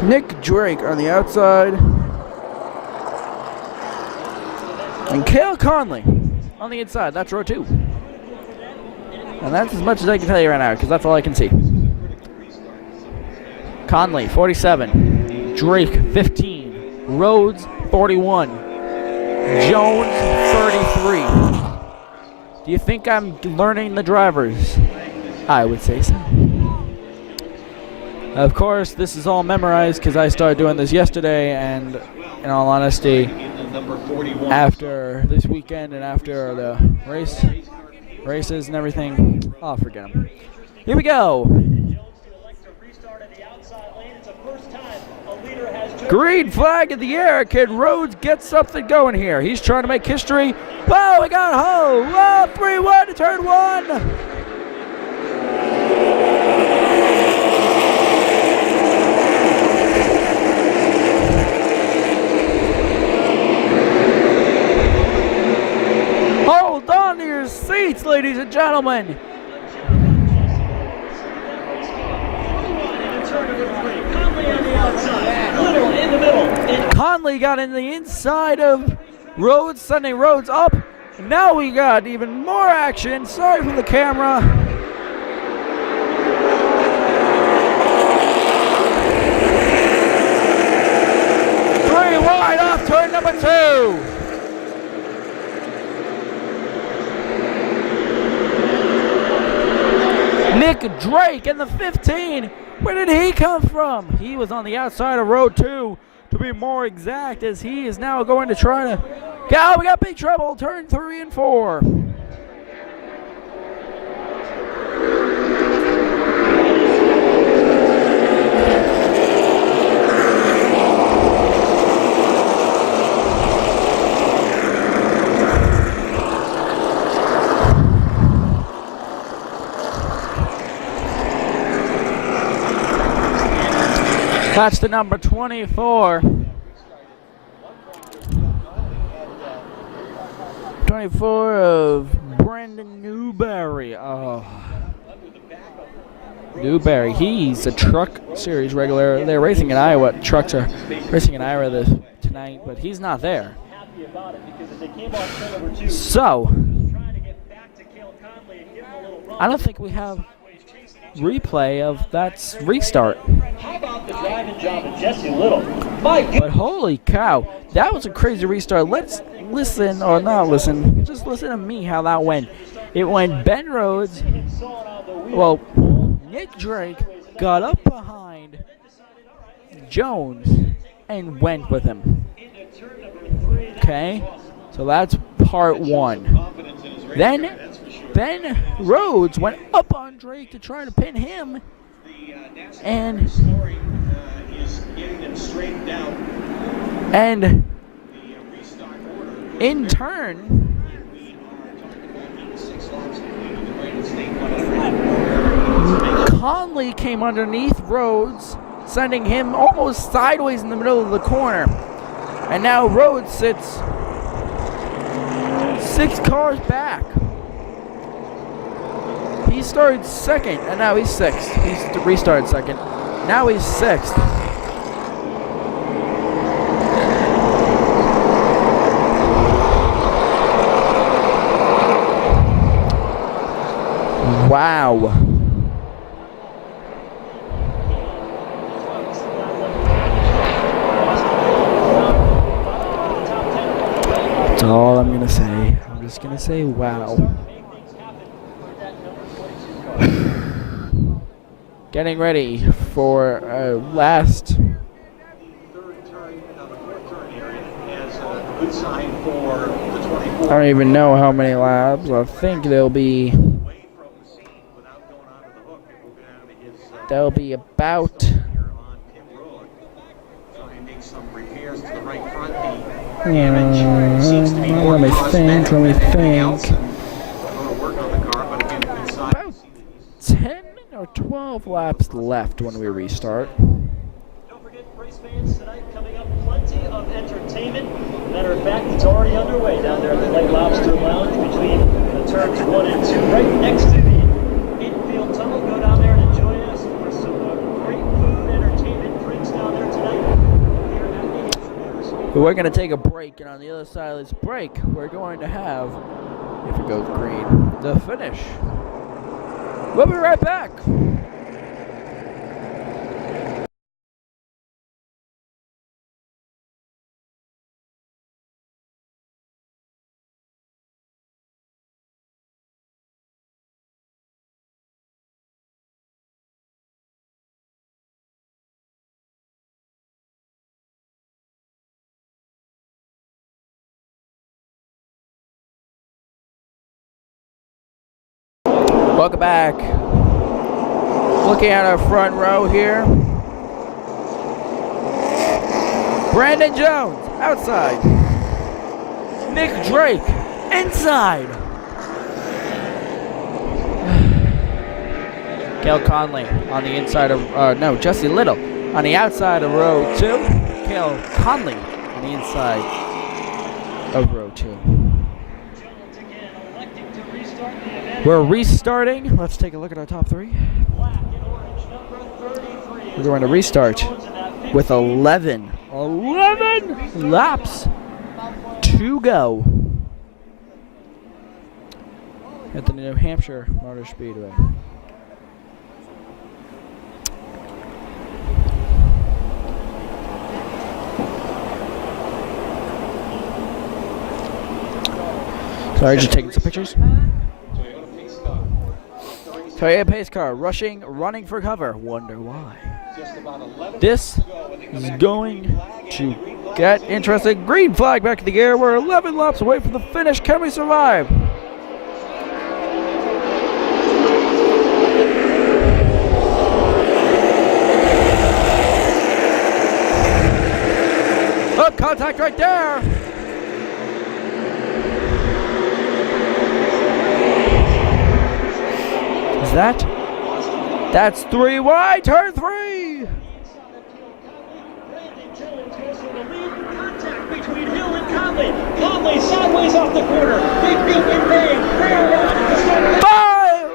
Nick Drake on the outside. And Cale Conley on the inside. That's row 2. And that's as much as I can tell you right now, because that's all I can see. Conley, 47. Drake, 15. Rhodes, 41. Jones, 33. Do you think I'm learning the drivers? I would say so. Of course, this is all memorized because I started doing this yesterday, and in all honesty, after this weekend and after the races and everything, I'll forget them. Here we go. Green flag in the air. Can Rhodes get something going here? He's trying to make history. Whoa, we got home. Whoa, 3-1 to turn 1. Hold on to your seats, ladies and gentlemen. Conley got in the inside of Rhodes, sending Rhodes up. And now we got even more action. Sorry for the camera. number 2. Nick Drake in the 15. Where did he come from? He was on the outside of row 2, to be more exact, as he is now going to try to... Oh, we got big trouble. Turn 3 and 4. That's the number 24. 24 of Brandon Newberry. Oh. Newberry, he's a truck series regular. They're racing in Iowa. Trucks are racing in Iowa tonight, but he's not there. So, I don't think we have replay of that restart. How about the driving job of Jesse Little? My goodness. But holy cow, that was a crazy restart. Let's listen, or not listen, just listen to me how that went. It went Ben Rhodes, well, Nick Drake got up behind Jones and went with him. Okay, so that's part 1. Then Ben Rhodes went up on Drake to try to pin him, and in turn, Conley came underneath Rhodes, sending him almost sideways in the middle of the corner. And now Rhodes sits 6 cars back. He started 2nd, and now he's 6th. He restarted 2nd. Now he's 6th. Wow. That's all I'm going to say. I'm just going to say wow. Getting ready for last. I don't even know how many laps. I think there'll be about let me think. About 10 or 12 laps left when we restart. Don't forget, race fans, tonight coming up, plenty of entertainment. Matter of fact, it's already underway down there at the Lake Lobster Lounge between the turns 1 and 2, right next to the infield tunnel. Go down there and enjoy us for some great food, entertainment, drinks down there tonight. Here at NHMS. We're going to take a break, and on the other side of this break, we're going to have, if it goes green, the finish. We'll be right back. Welcome back. Looking at our front row here. Brandon Jones, outside. Nick Drake, inside. Cale Conley on the inside of, Jesse Little on the outside of row 2. Cale Conley on the inside of row 2. We're restarting. Let's take a look at our top 3. We're going to restart with 11 laps to go at the New Hampshire Motor Speedway. Sorry, just taking some pictures. Toyota pace car running for cover. Wonder why. This is going to get interesting. Green flag back in the air. We're 11 laps away from the finish. Can we survive? Oh, contact right there. Is that? That's 3 wide, turn 3. Contact between Hill and Conley. Conley sideways off the corner. Big beat in vain. 5,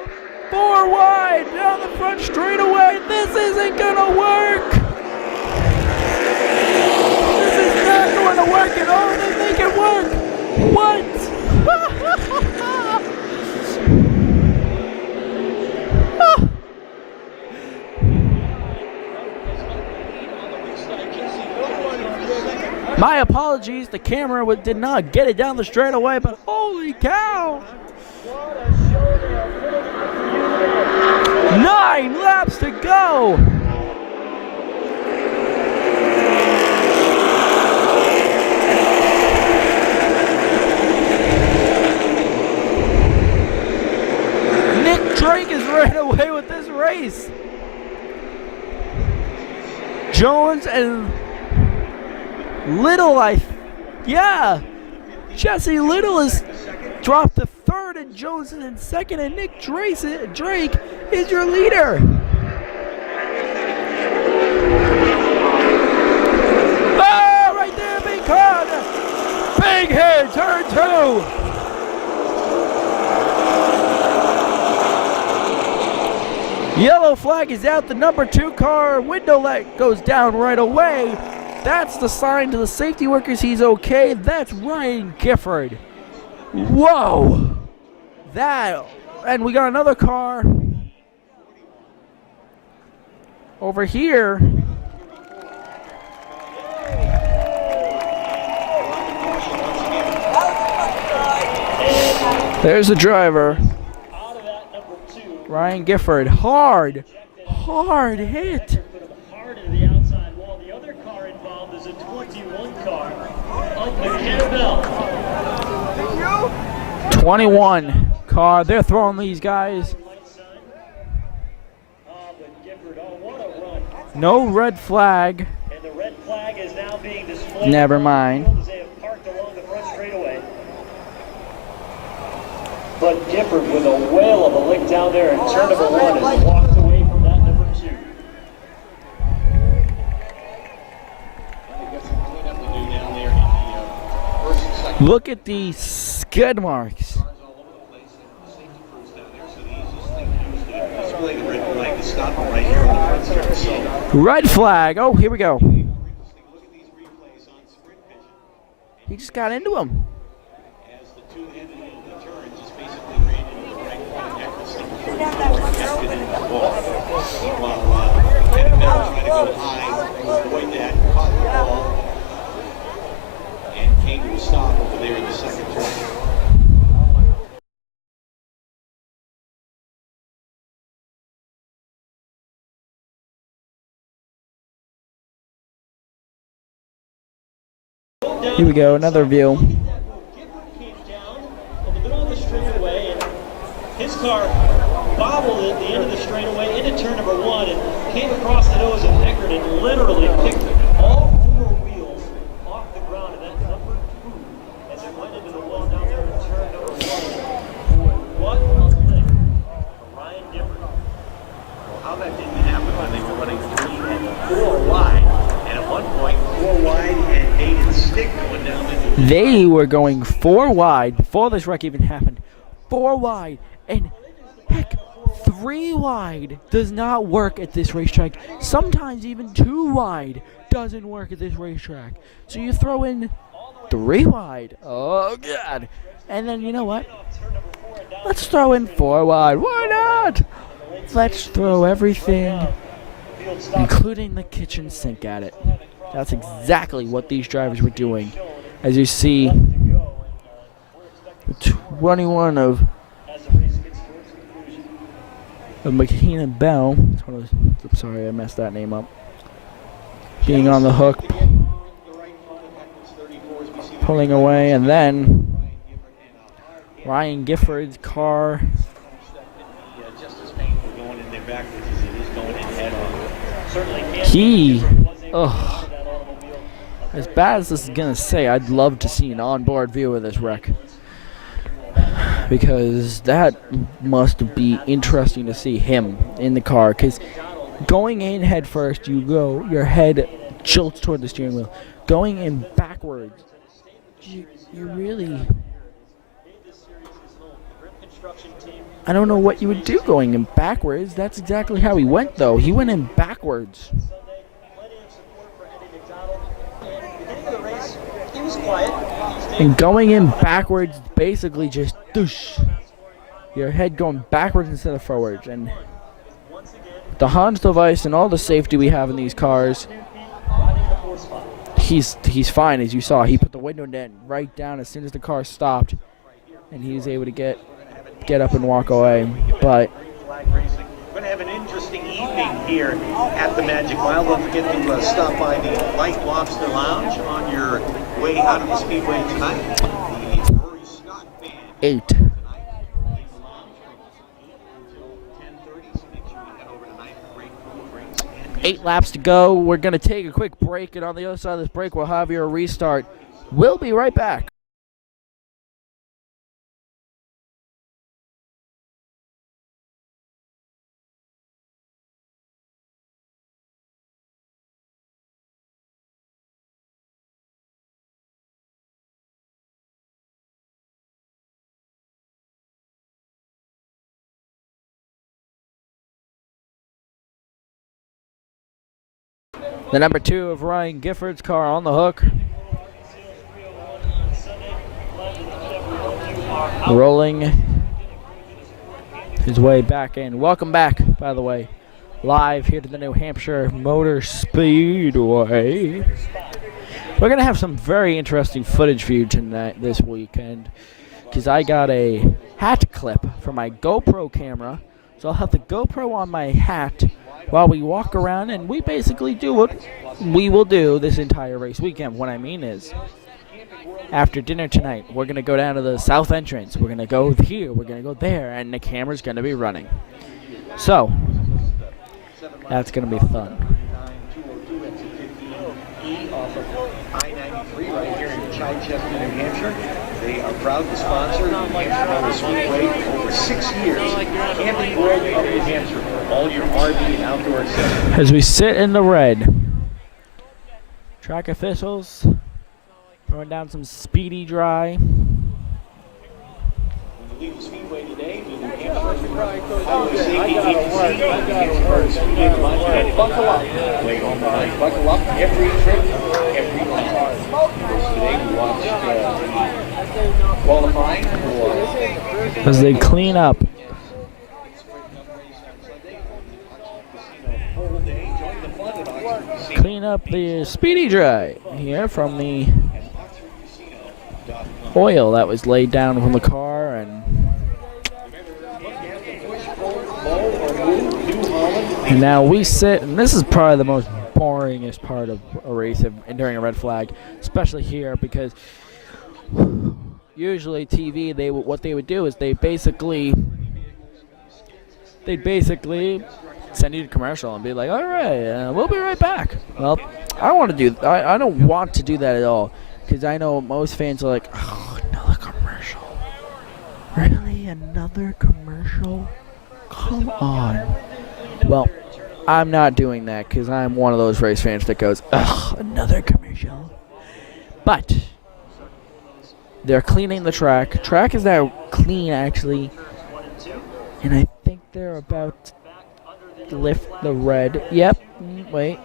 4 wide down the front straightaway. This isn't gonna work. This is not going to work at all. They make it work. What? My apologies, the camera did not get it down the straightaway, but holy cow! 9 laps to go! Nick Drake is right away with this race. Jones and Little, Jesse Little has dropped to 3rd, and Jones is in 2nd, and Nick Drake is your leader. Oh, right there, big car. Big hit, turn 2. Yellow flag is out. The number 2 car window light goes down right away. That's the sign to the safety workers he's okay. That's Ryan Gifford. Whoa. And we got another car over here. There's the driver. Ryan Gifford. Hard hit. 21 car. They're throwing these guys. No red flag. And the red flag is now being displayed. Never mind. They have parked along the front straightaway. But Gifford with a whale of a lick down there in turn number 1 has walked away from that number 2. Look at the skid marks. Red flag. Oh, here we go. He just got into him. And came to a stop over there in the second turn. Here we go, another view. Gifford came down in the middle of the straightaway, and his car bobbled at the end of the straightaway into turn number 1 and came across the nose of Eckert and literally picked all 4 wheels off the ground, and that number 2 as it went into the wall down there in turn number 1. Boy, what a lick for Ryan Gifford. Well, how that didn't happen when they were running 3 and 4 wide, and at one point 4 wide and Hayden Stick going down into the They were going 4 wide before this wreck even happened. 4 wide, and heck, 3 wide does not work at this racetrack. Sometimes even 2 wide doesn't work at this racetrack. So you throw in 3 wide. Oh, God. And then you know what? Let's throw in 4 wide. Why not? Let's throw everything, including the kitchen sink, at it. That's exactly what these drivers were doing. As you see, 21 of McKenna Bell. I'm sorry, I messed that name up. Being on the hook, pulling away, and then Ryan Gifford's car. As bad as this is gonna say, I'd love to see an onboard view of this wreck, because that must be interesting to see him in the car. Because going in head first, your head jolts toward the steering wheel. Going in backwards, you really, I don't know what you would do going in backwards. That's exactly how he went, though. He went in backwards. And going in backwards, basically just doosh. Your head going backwards instead of forwards. And the Hans device and all the safety we have in these cars, he's fine, as you saw. He put the window net right down as soon as the car stopped, and he was able to get up and walk away. But we're going to have an interesting evening here at the Magic Mile. Don't forget to stop by the Light Lobster Lounge on your way out of the Speedway tonight. The Rory Scott Band. 8. 8 laps to go. We're going to take a quick break, and on the other side of this break, we'll have your restart. We'll be right back. The number 2 of Ryan Gifford's car on the hook. Rolling his way back in. Welcome back, by the way. Live here to the New Hampshire Motor Speedway. We're going to have some very interesting footage for you tonight, this weekend, because I got a hat clip for my GoPro camera. So I'll have the GoPro on my hat while we walk around, and we basically do what we will do this entire race weekend. What I mean is, after dinner tonight, we're going to go down to the south entrance. We're going to go here, we're going to go there, and the camera's going to be running. So, that's going to be fun. I-93 right here in Chichester, New Hampshire. They are proud to sponsor the Hampshire Motor Speedway for over 6 years. Camping World of New Hampshire for all your RV and outdoor accessories. As we sit in the red, track officials throwing down some speedy dry. The Speedway today, the New Hampshire Highway Safety Agency, buckle up. Wait, buckle up every trip, every month. Today we watched qualifying for as they clean up. Clean up the speedy dry here from the oil that was laid down from the car, and now we sit, and this is probably the most boringest part of a race during a red flag, especially here, because usually TV, what they would do is they'd basically send you to commercial and be like, all right, we'll be right back. Well, I don't want to do that at all, because I know most fans are like, oh, another commercial. Really? Another commercial? Come on. Well, I'm not doing that, because I'm one of those race fans that goes, ugh, another commercial. But they're cleaning the track. Track is now clean, actually. And I think they're about to lift the red. Yep. Wait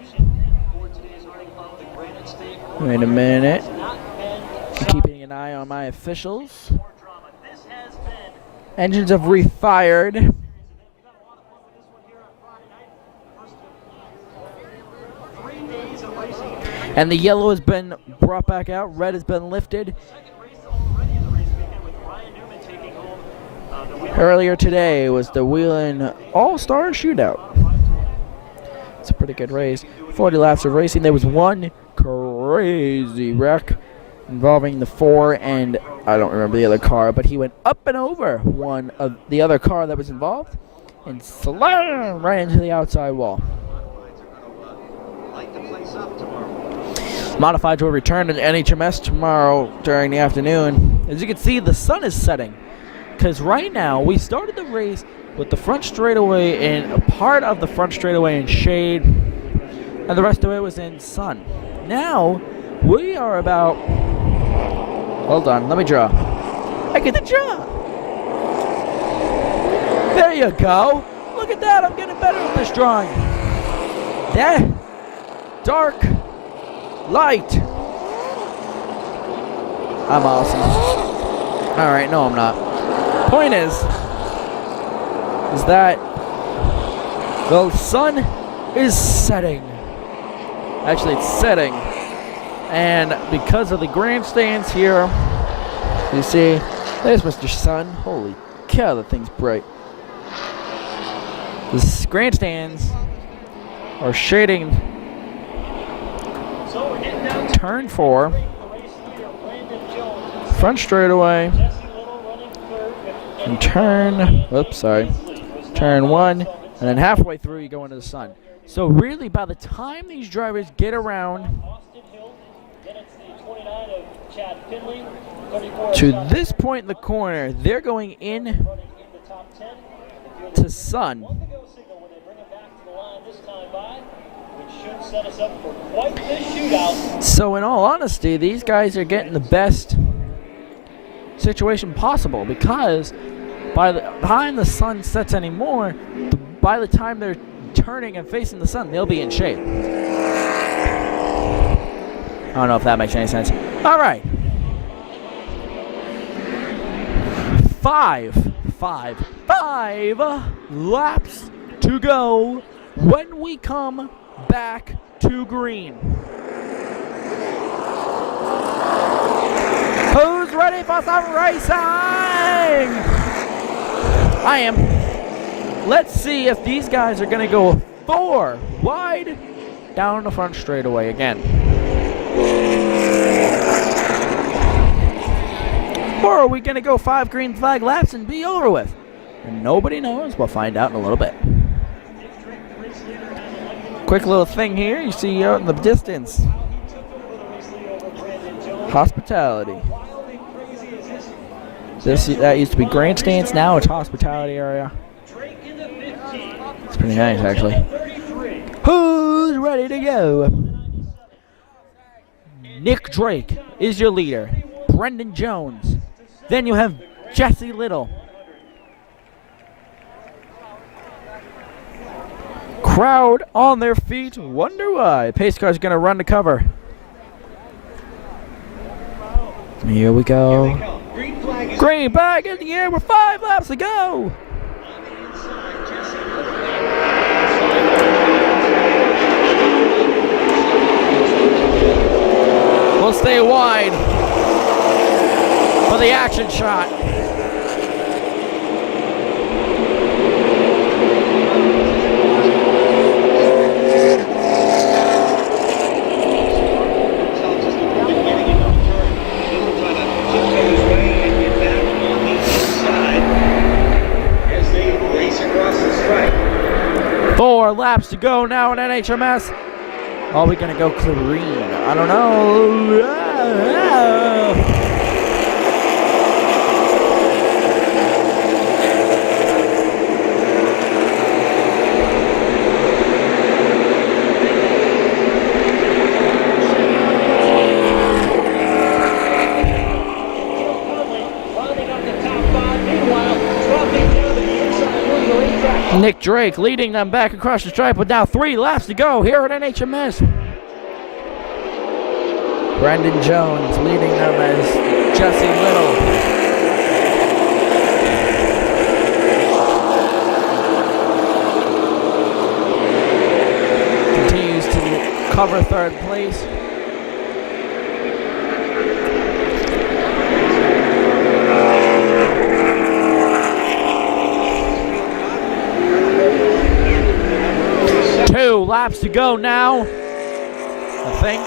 a minute. I'm keeping an eye on my officials. Engines have refired. And the yellow has been brought back out. Red has been lifted. Earlier today was the Wheeling All-Star Shootout. It's a pretty good race. 40 laps of racing. There was one crazy wreck involving the 4 and I don't remember the other car, but he went up and over one of the other car that was involved and slammed right into the outside wall. Modifieds will return to NHMS tomorrow during the afternoon. As you can see, the sun is setting. Because right now, we started the race with the front straightaway and a part of the front straightaway in shade, and the rest of it was in sun. Now, we are about... Hold on, let me draw. I get the draw. There you go. Look at that, I'm getting better at this drawing. That dark, light. I'm awesome. All right, no, I'm not. Point is that the sun is setting. Actually, it's setting. And because of the grandstands here, you see, there's Mr. Sun. Holy cow, that thing's bright. The grandstands are shading turn 4, front straightaway, and turn 1, and then halfway through you go into the sun. So really, by the time these drivers get around to this point in the corner, they're going in to sun. So in all honesty, these guys are getting the best situation possible, because by the time the sun sets anymore, by the time they're turning and facing the sun, they'll be in shade. I don't know if that makes any sense. All right. Five laps to go when we come back to green. Who's ready for some racing? I am. Let's see if these guys are going to go 4 wide down the front straightaway again. Or are we going to go 5 green flag laps and be over with? And nobody knows. We'll find out in a little bit. Quick little thing here. You see out in the distance. Hospitality. That used to be grandstands. Now it's hospitality area. It's pretty nice, actually. Who's ready to go? Nick Drake is your leader. Brendan Jones. Then you have Jesse Little. Crowd on their feet. Wonder why. Pace car's going to run to cover. Here we go. Green flag in the air with 5 laps to go. We'll stay wide for the action shot. Four laps to go now in NHMS. Are we going to go clean? I don't know. Nick Drake leading them back across the stripe with now 3 laps to go here at NHMS. Brendan Jones leading them as Jesse Little. Continues to cover 3rd place. laps to go now, I think.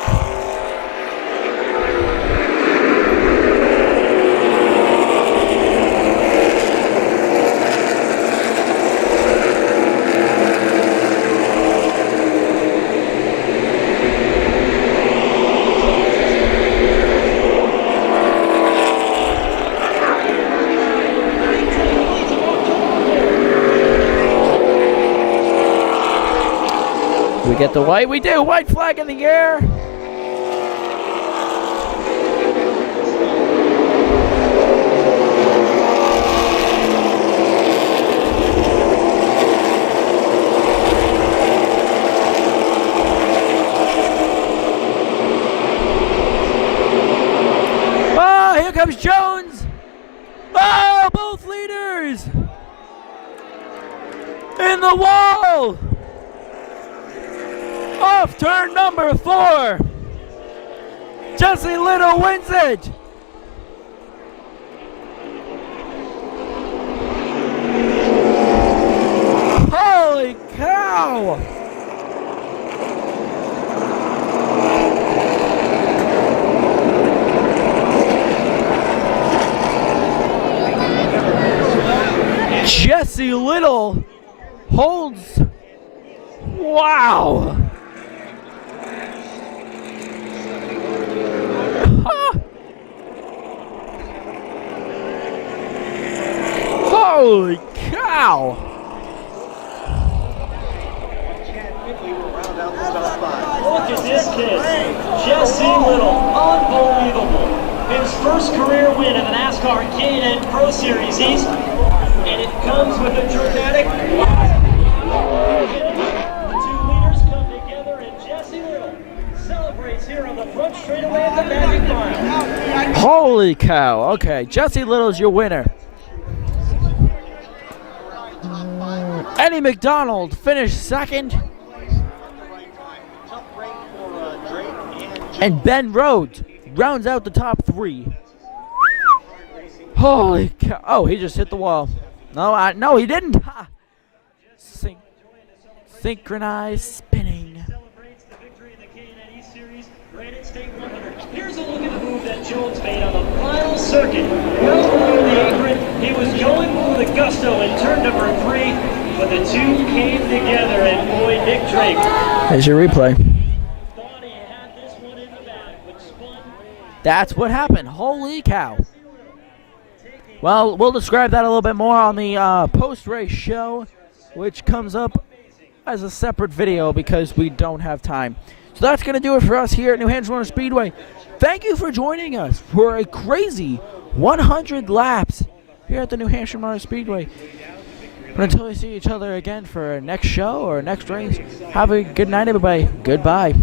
We get the white. We do. White flag in the air. Oh, here comes Jones. Oh, both leaders in the wall. Off turn number 4. Jesse Little wins it. Holy cow. Jesse Little holds. Wow. Holy cow! Look at this kid, Jesse Little, unbelievable. His first career win in the Nascar Granite Pro Series East, and it comes with a dramatic. The two leaders come together, and Jesse Little celebrates here on the front straightaway of the Magic Mile. Holy cow! Okay, Jesse Little's your winner. Eddie McDonald finished second. And Ben Rhodes rounds out the top 3. Holy cow. Oh, he just hit the wall. No, he didn't. Ha. Synchronized spinning. Celebrates the victory in the K&N Series Granite State 100. Here's a look at the move that Jones made on the final circuit. Well over the apron, he was going for the gusto in turn number 3. But the two came together, and boy, Nick Drake. Here's your replay. Thought he had this one in the bag, but spun. That's what happened. Holy cow. Well, we'll describe that a little bit more on the post-race show, which comes up as a separate video because we don't have time. So that's going to do it for us here at New Hampshire Motor Speedway. Thank you for joining us for a crazy 100 laps here at the New Hampshire Motor Speedway. But until we see each other again for our next show or next race, have a good night, everybody. Goodbye.